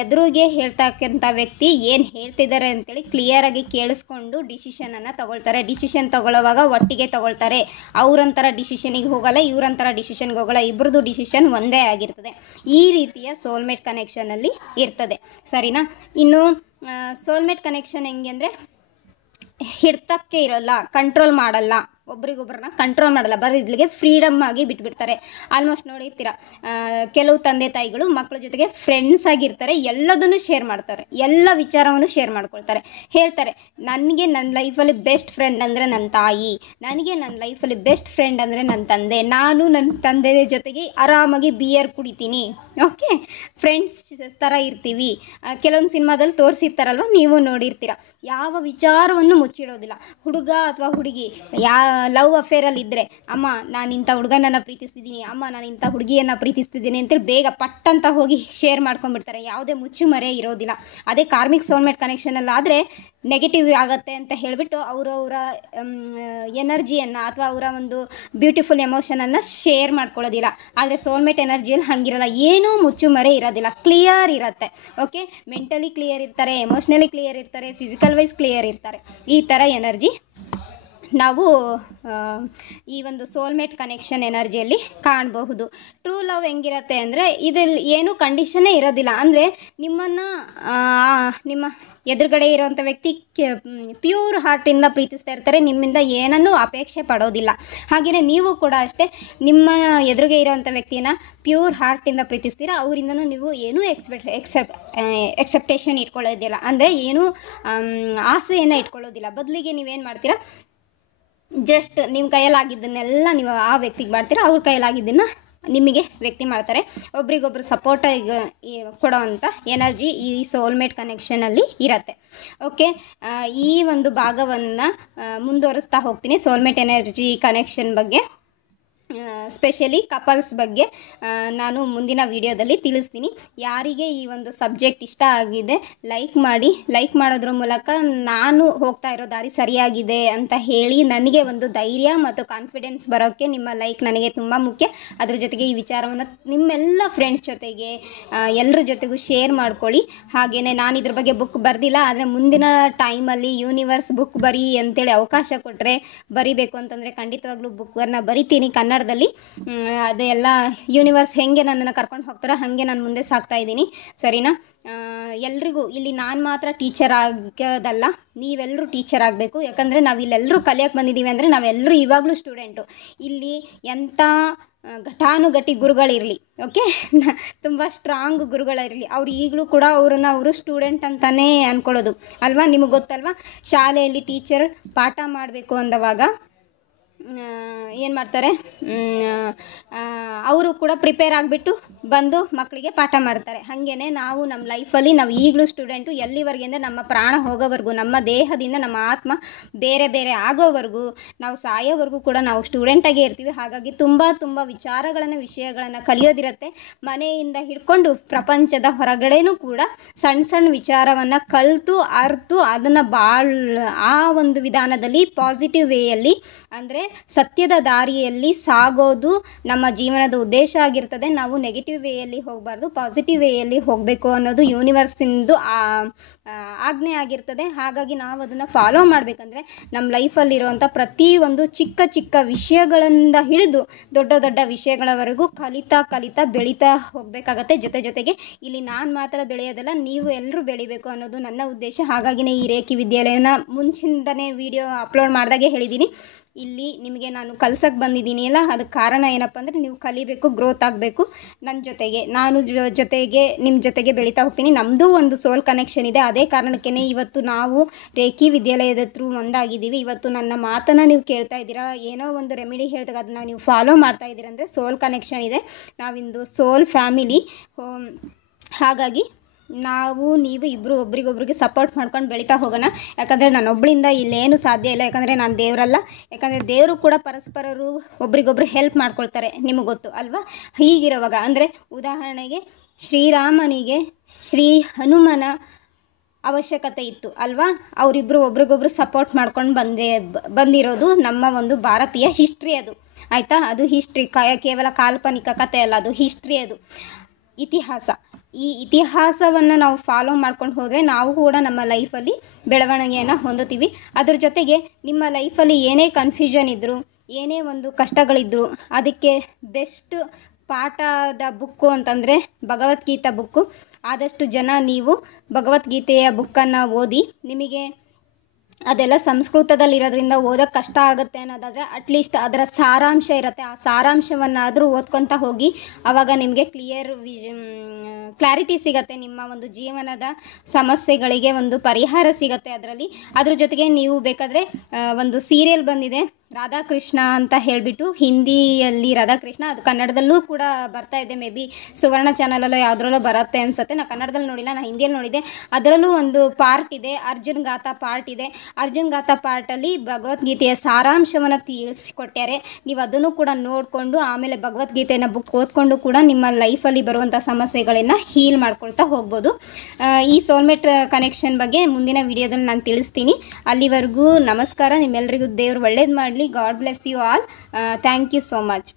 ಎದುರಿಗೆ ಹೇಳ್ತಕ್ಕಂಥ ವ್ಯಕ್ತಿ ಏನು ಹೇಳ್ತಿದ್ದಾರೆ ಅಂತೇಳಿ ಕ್ಲಿಯರಾಗಿ ಕೇಳಿಸ್ಕೊಂಡು ಡಿಸಿಷನನ್ನು ತಗೊಳ್ತಾರೆ. ಡಿಸಿಷನ್ ತಗೊಳ್ಳುವಾಗ ಒಟ್ಟಿಗೆ ತಗೊಳ್ತಾರೆ. ಅವ್ರಂತರ ಡಿಸಿಷನಿಗೆ ಹೋಗಲ್ಲ, ಇವ್ರಂತರ ಡಿಸಿಷನ್ಗೆ ಹೋಗಲ್ಲ, ಇಬ್ಬರದು ಡಿಸಿಷನ್ ಒಂದೇ ಆಗಿರ್ತದೆ. ಈ ರೀತಿಯ ಸೋಲ್ಮೇಟ್ ಕನೆಕ್ಷನಲ್ಲಿ ಇರ್ತದೆ, ಸರಿನಾ? ಇನ್ನು ಸೋಲ್ಮೇಟ್ ಕನೆಕ್ಷನ್ ಹೆಂಗೆ ಅಂದರೆ ಹಿಡ್ತಕ್ಕೆ ಇರೋಲ್ಲ, ಕಂಟ್ರೋಲ್ ಮಾಡಲ್ಲ, ಒಬ್ರಿಗೊಬ್ರನ್ನ ಕಂಟ್ರೋಲ್ ಮಾಡಲ್ಲ, ಬರೀದ್ಲಿಗೆ ಫ್ರೀಡಮ್ ಆಗಿ ಬಿಟ್ಬಿಡ್ತಾರೆ. ಆಲ್ಮೋಸ್ಟ್ ನೋಡಿರ್ತೀರ, ಕೆಲವು ತಂದೆ ತಾಯಿಗಳು ಮಕ್ಕಳ ಜೊತೆಗೆ ಫ್ರೆಂಡ್ಸ್ ಆಗಿರ್ತಾರೆ, ಎಲ್ಲದನ್ನು ಶೇರ್ ಮಾಡ್ತಾರೆ, ಎಲ್ಲ ವಿಚಾರವನ್ನು ಶೇರ್ ಮಾಡ್ಕೊಳ್ತಾರೆ. ಹೇಳ್ತಾರೆ, ನನಗೆ ನನ್ನ ಲೈಫಲ್ಲಿ ಬೆಸ್ಟ್ ಫ್ರೆಂಡ್ ಅಂದರೆ ನನ್ನ ತಾಯಿ, ನನಗೆ ನನ್ನ ಲೈಫಲ್ಲಿ ಬೆಸ್ಟ್ ಫ್ರೆಂಡ್ ಅಂದರೆ ನನ್ನ ತಂದೆ, ನಾನು ನನ್ನ ತಂದೆ ಜೊತೆಗೆ ಆರಾಮಾಗಿ ಬಿಯರ್ ಕುಡಿತೀನಿ, ಓಕೆ, ಫ್ರೆಂಡ್ಸ್ ಥರ ಇರ್ತೀವಿ. ಕೆಲವೊಂದು ಸಿನಿಮಾದಲ್ಲಿ ತೋರಿಸಿರ್ತಾರಲ್ವ, ನೀವು ನೋಡಿರ್ತೀರ. ಯಾವ ವಿಚಾರವನ್ನು ಮುಚ್ಚಿಡೋದಿಲ್ಲ. ಹುಡುಗ ಅಥವಾ ಹುಡುಗಿ ಲವ್ ಅಫೇರಲ್ಲಿ ಇದ್ದರೆ, ಅಮ್ಮ ನಾನು ಇಂಥ ಹುಡುಗನನ್ನು ಪ್ರೀತಿಸ್ತಿದ್ದೀನಿ, ಅಮ್ಮ ನಾನು ಇಂಥ ಹುಡುಗಿಯನ್ನು ಪ್ರೀತಿಸ್ತಿದ್ದೀನಿ ಅಂತೇಳಿ ಬೇಗ ಪಟ್ಟಂತ ಹೋಗಿ ಶೇರ್ ಮಾಡ್ಕೊಂಡ್ಬಿಡ್ತಾರೆ. ಯಾವುದೇ ಮುಚ್ಚುಮರೆ ಇರೋದಿಲ್ಲ. ಅದೇ ಕಾರ್ಮಿಕ್ ಸೋಲ್ಮೇಟ್ ಕನೆಕ್ಷನಲ್ಲಾದರೆ ನೆಗೆಟಿವ್ ಆಗುತ್ತೆ ಅಂತ ಹೇಳಿಬಿಟ್ಟು ಅವರವರ ಎನರ್ಜಿಯನ್ನು ಅಥವಾ ಅವರ ಒಂದು ಬ್ಯೂಟಿಫುಲ್ ಎಮೋಷನನ್ನು ಶೇರ್ ಮಾಡ್ಕೊಳ್ಳೋದಿಲ್ಲ. ಆದರೆ ಸೋಲ್ಮೇಟ್ ಎನರ್ಜಿಯಲ್ಲಿ ಹಾಗಿರಲ್ಲ, ಏನೂ ಮುಚ್ಚುಮರೆ ಇರೋದಿಲ್ಲ, ಕ್ಲಿಯರ್ ಇರುತ್ತೆ, ಓಕೆ. ಮೆಂಟಲಿ ಕ್ಲಿಯರ್ ಇರ್ತಾರೆ, ಎಮೋಷ್ನಲಿ ಕ್ಲಿಯರ್ ಇರ್ತಾರೆ, ಫಿಸಿಕಲ್ ವೈಸ್ ಕ್ಲಿಯರ್ ಇರ್ತಾರೆ. ಈ ಥರ ಎನರ್ಜಿ ನಾವು ಈ ಒಂದು ಸೋಲ್ಮೇಟ್ ಕನೆಕ್ಷನ್ ಎನರ್ಜಿಯಲ್ಲಿ ಕಾಣಬಹುದು. ಟ್ರೂ ಲವ್ ಹೆಂಗಿರುತ್ತೆ ಅಂದರೆ ಇದಲ್ಲಿ ಏನೂ ಕಂಡೀಷನ್ನೇ ಇರೋದಿಲ್ಲ. ಅಂದರೆ ನಿಮ್ಮನ್ನು ನಿಮ್ಮ ಎದುರುಗಡೆ ಇರೋವಂಥ ವ್ಯಕ್ತಿ ಪ್ಯೂರ್ ಹಾರ್ಟಿಂದ ಪ್ರೀತಿಸ್ತಾ ಇರ್ತಾರೆ, ನಿಮ್ಮಿಂದ ಏನನ್ನೂ ಅಪೇಕ್ಷೆ ಪಡೋದಿಲ್ಲ. ಹಾಗೆಯೇ ನೀವು ಕೂಡ ಅಷ್ಟೇ, ನಿಮ್ಮ ಎದುರಿಗೆ ಇರೋವಂಥ ವ್ಯಕ್ತಿನ ಪ್ಯೂರ್ ಹಾರ್ಟಿಂದ ಪ್ರೀತಿಸ್ತೀರ, ಅವರಿಂದನೂ ನೀವು ಏನೂ ಎಕ್ಸೆಪ್ಟೇಷನ್ ಇಟ್ಕೊಳ್ಳೋದಿಲ್ಲ, ಅಂದರೆ ಏನೂ ಆಸೆಯನ್ನು ಇಟ್ಕೊಳ್ಳೋದಿಲ್ಲ. ಬದಲಿಗೆ ನೀವೇನು ಮಾಡ್ತೀರಾ, ಜಸ್ಟ್ ನಿಮ್ಮ ಕೈಯಲ್ಲಾಗಿದ್ದನ್ನೆಲ್ಲ ನೀವು ಆ ವ್ಯಕ್ತಿಗೆ ಮಾಡ್ತೀರಾ, ಅವ್ರ ಕೈಯಲ್ಲಾಗಿದ್ದನ್ನು ನಿಮಗೆ ವ್ಯಕ್ತಿ ಮಾಡ್ತಾರೆ. ಒಬ್ರಿಗೊಬ್ರು ಸಪೋರ್ಟಾಗಿ ಕೊಡೋವಂಥ ಎನರ್ಜಿ ಈ ಸೋಲ್ಮೇಟ್ ಕನೆಕ್ಷನಲ್ಲಿ ಇರುತ್ತೆ, ಓಕೆ. ಈ ಒಂದು ಭಾಗವನ್ನು ಮುಂದುವರಿಸ್ತಾ ಹೋಗ್ತೀನಿ. ಸೋಲ್ಮೇಟ್ ಎನರ್ಜಿ ಕನೆಕ್ಷನ್ ಬಗ್ಗೆ, ಸ್ಪೆಷಲಿ ಕಪಲ್ಸ್ ಬಗ್ಗೆ ನಾನು ಮುಂದಿನ ವಿಡಿಯೋದಲ್ಲಿ ತಿಳಿಸ್ತೀನಿ. ಯಾರಿಗೆ ಈ ಒಂದು ಸಬ್ಜೆಕ್ಟ್ ಇಷ್ಟ ಆಗಿದೆ ಲೈಕ್ ಮಾಡಿ. ಲೈಕ್ ಮಾಡೋದ್ರ ಮೂಲಕ ನಾನು ಹೋಗ್ತಾ ಇರೋ ದಾರಿ ಸರಿಯಾಗಿದೆ ಅಂತ ಹೇಳಿ ನನಗೆ ಒಂದು ಧೈರ್ಯ ಮತ್ತು ಕಾನ್ಫಿಡೆನ್ಸ್ ಬರೋಕ್ಕೆ ನಿಮ್ಮ ಲೈಕ್ ನನಗೆ ತುಂಬ ಮುಖ್ಯ. ಅದ್ರ ಜೊತೆಗೆ ಈ ವಿಚಾರವನ್ನು ನಿಮ್ಮೆಲ್ಲ ಫ್ರೆಂಡ್ಸ್ ಜೊತೆಗೆ ಎಲ್ಲರ ಜೊತೆಗೂ ಶೇರ್ ಮಾಡ್ಕೊಳ್ಳಿ. ಹಾಗೆಯೇ ನಾನು ಇದ್ರ ಬಗ್ಗೆ ಬುಕ್ ಬರೆದಿಲ್ಲ, ಆದರೆ ಮುಂದಿನ ಟೈಮಲ್ಲಿ ಯೂನಿವರ್ಸ್ ಬುಕ್ ಬರಿ ಅಂತೇಳಿ ಅವಕಾಶ ಕೊಟ್ಟರೆ, ಬರಿಬೇಕು ಅಂತಂದರೆ ಖಂಡಿತವಾಗ್ಲೂ ಬುಕ್ಕನ್ನು ಬರಿತೀನಿ. ಕನ್ನಡದಲ್ಲಿ ಕನ್ನಡದಲ್ಲಿ. ಅದೆಲ್ಲ ಯೂನಿವರ್ಸ್ ಹೆಂಗೆ ನನ್ನನ್ನು ಕರ್ಕೊಂಡು ಹೋಗ್ತಾರೋ ಹಾಗೆ ನಾನು ಮುಂದೆ ಸಾಗ್ತಾ ಇದ್ದೀನಿ, ಸರಿನಾ? ಎಲ್ರಿಗೂ ಇಲ್ಲಿ ನಾನು ಮಾತ್ರ ಟೀಚರ್ ಆಗೋದಲ್ಲ, ನೀವೆಲ್ಲರೂ ಟೀಚರ್ ಆಗಬೇಕು. ಯಾಕಂದರೆ ನಾವು ಇಲ್ಲೆಲ್ಲರೂ ಕಲಿಯೋಕ್ಕೆ ಬಂದಿದ್ದೀವಿ ಅಂದರೆ ನಾವೆಲ್ಲರೂ ಇವಾಗಲೂ ಸ್ಟೂಡೆಂಟು. ಇಲ್ಲಿ ಎಂಥ ಘಟಾನುಘಟಿ ಗುರುಗಳಿರಲಿ, ಓಕೆ, ತುಂಬ ಸ್ಟ್ರಾಂಗ್ ಗುರುಗಳಿರಲಿ, ಅವ್ರು ಈಗಲೂ ಕೂಡ ಅವರು ಸ್ಟೂಡೆಂಟ್ ಅಂತಲೇ ಅಂದ್ಕೊಳ್ಳೋದು ಅಲ್ವಾ? ನಿಮಗೆ ಗೊತ್ತಲ್ವಾ, ಶಾಲೆಯಲ್ಲಿ ಟೀಚರ್ ಪಾಠ ಮಾಡಬೇಕು ಅಂದವಾಗ ಏನು ಮಾಡ್ತಾರೆ, ಅವರು ಕೂಡ ಪ್ರಿಪೇರ್ ಆಗಿಬಿಟ್ಟು ಬಂದು ಮಕ್ಕಳಿಗೆ ಪಾಠ ಮಾಡ್ತಾರೆ. ಹಾಗೇ ನಾವು ನಮ್ಮ ಲೈಫಲ್ಲಿ ನಾವು ಈಗಲೂ ಸ್ಟೂಡೆಂಟು. ಎಲ್ಲಿವರೆಗೆ ಅಂದರೆ ನಮ್ಮ ಪ್ರಾಣ ಹೋಗೋವರೆಗೂ, ನಮ್ಮ ದೇಹದಿಂದ ನಮ್ಮ ಆತ್ಮ ಬೇರೆ ಬೇರೆ ಆಗೋವರೆಗೂ, ನಾವು ಸಾಯೋವರೆಗೂ ಕೂಡ ನಾವು ಸ್ಟೂಡೆಂಟಾಗೇ ಇರ್ತೀವಿ. ಹಾಗಾಗಿ ತುಂಬ ವಿಷಯಗಳನ್ನು ಕಲಿಯೋದಿರುತ್ತೆ. ಮನೆಯಿಂದ ಹಿಡ್ಕೊಂಡು ಪ್ರಪಂಚದ ಹೊರಗಡೆನೂ ಕೂಡ ಸಣ್ಣ ವಿಚಾರವನ್ನು ಕಲಿತು ಅರ್ತು ಅದನ್ನು ಆ ಒಂದು ವಿಧಾನದಲ್ಲಿ ಪಾಸಿಟಿವ್ ವೇಯಲ್ಲಿ, ಅಂದರೆ ಸತ್ಯದ ದಾರಿಯಲ್ಲಿ ಸಾಗೋದು ನಮ್ಮ ಜೀವನದ ಉದ್ದೇಶ ಆಗಿರ್ತದೆ. ನಾವು ನೆಗೆಟಿವ್ ವೇಯಲ್ಲಿ ಹೋಗಬಾರ್ದು, ಪಾಸಿಟಿವ್ ವೇಯಲ್ಲಿ ಹೋಗಬೇಕು ಅನ್ನೋದು ಯೂನಿವರ್ಸಿಂದು ಆಜ್ಞೆ ಆಗಿರ್ತದೆ. ಹಾಗಾಗಿ ನಾವು ಅದನ್ನು ಫಾಲೋ ಮಾಡಬೇಕಂದ್ರೆ ನಮ್ಮ ಲೈಫಲ್ಲಿರುವಂಥ ಪ್ರತಿಯೊಂದು ಚಿಕ್ಕ ವಿಷಯಗಳಿಂದ ಹಿಡಿದು ದೊಡ್ಡ ವಿಷಯಗಳವರೆಗೂ ಕಲಿತಾ ಬೆಳೀತಾ ಹೋಗಬೇಕಾಗತ್ತೆ. ಜೊತೆಗೆ ಇಲ್ಲಿ ನಾನು ಮಾತ್ರ ಬೆಳೆಯೋದಲ್ಲ, ನೀವು ಎಲ್ಲರೂ ಬೆಳಿಬೇಕು ಅನ್ನೋದು ನನ್ನ ಉದ್ದೇಶ. ಹಾಗಾಗಿನೇ ಈ ರೇಖಿ ವಿದ್ಯಾಲಯನ ಮುಂಚಿಂದನೇ ವಿಡಿಯೋ ಅಪ್ಲೋಡ್ ಮಾಡಿದಾಗೆ ಹೇಳಿದ್ದೀನಿ. ಇಲ್ಲಿ ನಿಮಗೆ ನಾನು ಕಲ್ಸಕ್ಕೆ ಬಂದಿದ್ದೀನಿ ಅಲ್ಲ, ಅದಕ್ಕೆ ಕಾರಣ ಏನಪ್ಪ ಅಂದರೆ ನೀವು ಕಲಿಬೇಕು, ಗ್ರೋತ್ ಆಗಬೇಕು. ನನ್ನ ಜೊತೆಗೆ ನಾನು ನಿಮ್ಮ ಜೊತೆಗೆ ಬೆಳೀತಾ ಹೋಗ್ತೀನಿ. ನಮ್ಮದು ಒಂದು ಸೋಲ್ ಕನೆಕ್ಷನ್ ಇದೆ. ಅದೇ ಕಾರಣಕ್ಕೇ ಇವತ್ತು ನಾವು ರೇಖಿ ವಿದ್ಯಾಲಯದ ಥ್ರೂ ಒಂದಾಗಿದ್ದೀವಿ. ಇವತ್ತು ನನ್ನ ಮಾತನ್ನು ನೀವು ಕೇಳ್ತಾ ಇದ್ದೀರಾ, ಏನೋ ಒಂದು ರೆಮಿಡಿ ಹೇಳಿದಾಗ ಅದನ್ನು ನೀವು ಫಾಲೋ ಮಾಡ್ತಾ ಇದ್ದೀರಾ ಅಂದರೆ ಸೋಲ್ ಕನೆಕ್ಷನ್ ಇದೆ. ನಾವಿಂದು ಸೋಲ್ ಫ್ಯಾಮಿಲಿ. ಹಾಗಾಗಿ ನೀವು ಇಬ್ಬರು ಒಬ್ರಿಗೊಬ್ರಿಗೆ ಸಪೋರ್ಟ್ ಮಾಡ್ಕೊಂಡು ಬೆಳೀತಾ ಹೋಗೋಣ. ಯಾಕಂದರೆ ನಾನೊಬ್ಬಳಿಂದ ಇಲ್ಲೇನು ಸಾಧ್ಯ ಇಲ್ಲ. ಯಾಕಂದರೆ ನಾನು ದೇವರಲ್ಲ. ಯಾಕಂದರೆ ದೇವರು ಕೂಡ ಪರಸ್ಪರರು ಒಬ್ರಿಗೊಬ್ರು ಹೆಲ್ಪ್ ಮಾಡ್ಕೊಳ್ತಾರೆ, ನಿಮಗೆ ಗೊತ್ತು ಅಲ್ವಾ? ಹೀಗಿರುವಾಗ ಅಂದರೆ ಉದಾಹರಣೆಗೆ ಶ್ರೀರಾಮನಿಗೆ ಶ್ರೀ ಹನುಮನ ಅವಶ್ಯಕತೆ ಇತ್ತು ಅಲ್ವಾ? ಅವರಿಬ್ಬರು ಒಬ್ರಿಗೊಬ್ರು ಸಪೋರ್ಟ್ ಮಾಡ್ಕೊಂಡು ಬಂದಿರೋದು ನಮ್ಮ ಒಂದು ಭಾರತೀಯ ಹಿಸ್ಟ್ರಿ. ಅದು ಆಯಿತಾ? ಅದು ಹಿಸ್ಟ್ರಿ, ಕೇವಲ ಕಾಲ್ಪನಿಕ ಕಥೆ ಅಲ್ಲ, ಅದು ಹಿಸ್ಟ್ರಿ, ಅದು ಇತಿಹಾಸ. ಈ ಇತಿಹಾಸವನ್ನು ನಾವು ಫಾಲೋ ಮಾಡ್ಕೊಂಡು ಹೋದರೆ ನಾವು ಕೂಡ ನಮ್ಮ ಲೈಫಲ್ಲಿ ಬೆಳವಣಿಗೆಯನ್ನು ಹೊಂದುತ್ತೀವಿ. ಅದ್ರ ಜೊತೆಗೆ ನಿಮ್ಮ ಲೈಫಲ್ಲಿ ಏನೇ ಕನ್ಫ್ಯೂಷನ್ ಇದ್ದರೂ, ಏನೇ ಒಂದು ಕಷ್ಟಗಳಿದ್ದರೂ, ಅದಕ್ಕೆ ಬೆಸ್ಟ್ ಪಾಠದ ಬುಕ್ಕು ಅಂತಂದರೆ ಭಗವದ್ಗೀತಾ ಬುಕ್ಕು. ಆದಷ್ಟು ಜನ ನೀವು ಭಗವದ್ಗೀತೆಯ ಬುಕ್ಕನ್ನು ಓದಿ. ನಿಮಗೆ ಅದೆಲ್ಲ ಸಂಸ್ಕೃತದಲ್ಲಿರೋದ್ರಿಂದ ಓದೋಕ್ಕೆ ಕಷ್ಟ ಆಗುತ್ತೆ ಅನ್ನೋದಾದರೆ ಅಟ್ಲೀಸ್ಟ್ ಅದರ ಸಾರಾಂಶ ಇರುತ್ತೆ, ಆ ಸಾರಾಂಶವನ್ನಾದರೂ ಓದ್ಕೊತಾ ಹೋಗಿ. ಆವಾಗ ನಿಮಗೆ ಕ್ಲಾರಿಟಿ ಸಿಗುತ್ತೆ, ನಿಮ್ಮ ಒಂದು ಜೀವನದ ಸಮಸ್ಯೆಗಳಿಗೆ ಒಂದು ಪರಿಹಾರ ಸಿಗುತ್ತೆ ಅದರಲ್ಲಿ. ಅದ್ರ ಜೊತೆಗೆ ನೀವು ಬೇಕಾದರೆ ಒಂದು ಸೀರಿಯಲ್ ಬಂದಿದೆ ರಾಧಾಕೃಷ್ಣ ಅಂತ ಹೇಳಿಬಿಟ್ಟು, ಹಿಂದಿಯಲ್ಲಿ ರಾಧಾಕೃಷ್ಣ, ಅದು ಕನ್ನಡದಲ್ಲೂ ಕೂಡ ಬರ್ತಾ ಇದೆ. ಮೇ ಬಿ ಸುವರ್ಣ ಚಾನಲಲ್ಲೋ ಯಾವುದ್ರಲ್ಲೋ ಬರುತ್ತೆ ಅನಿಸುತ್ತೆ. ನಾನು ಕನ್ನಡದಲ್ಲಿ ನೋಡಿಲ್ಲ, ನಾನು ಹಿಂದಿಯಲ್ಲಿ ನೋಡಿದೆ. ಅದರಲ್ಲೂ ಒಂದು ಪಾರ್ಟ್ ಇದೆ, ಅರ್ಜುನ್ ಗಾಥಾ ಪಾರ್ಟ್ ಇದೆ. ಅರ್ಜುನ್ ಗಾಥಾ ಪಾರ್ಟಲ್ಲಿ ಭಗವದ್ಗೀತೆಯ ಸಾರಾಂಶವನ್ನು ತಿಳಿಸಿಕೊಟ್ಟಾರೆ. ನೀವು ಅದನ್ನು ಕೂಡ ನೋಡಿಕೊಂಡು ಆಮೇಲೆ ಭಗವದ್ಗೀತೆಯನ್ನು ಬುಕ್ ಓದ್ಕೊಂಡು ಕೂಡ ನಿಮ್ಮ ಲೈಫಲ್ಲಿ ಬರುವಂಥ ಸಮಸ್ಯೆಗಳನ್ನು ಹೀಲ್ ಮಾಡ್ಕೊಳ್ತಾ ಹೋಗ್ಬೋದು. ಈ ಸೋಲ್ಮೇಟ್ ಕನೆಕ್ಷನ್ ಬಗ್ಗೆ ಮುಂದಿನ ವಿಡಿಯೋದಲ್ಲಿ ನಾನು ತಿಳಿಸ್ತೀನಿ. ಅಲ್ಲಿವರೆಗೂ ನಮಸ್ಕಾರ. ನಿಮ್ಮೆಲ್ಲರಿಗೂ ದೇವರು ಒಳ್ಳೇದು ಮಾಡಲಿ. God bless you all. Thank you so much.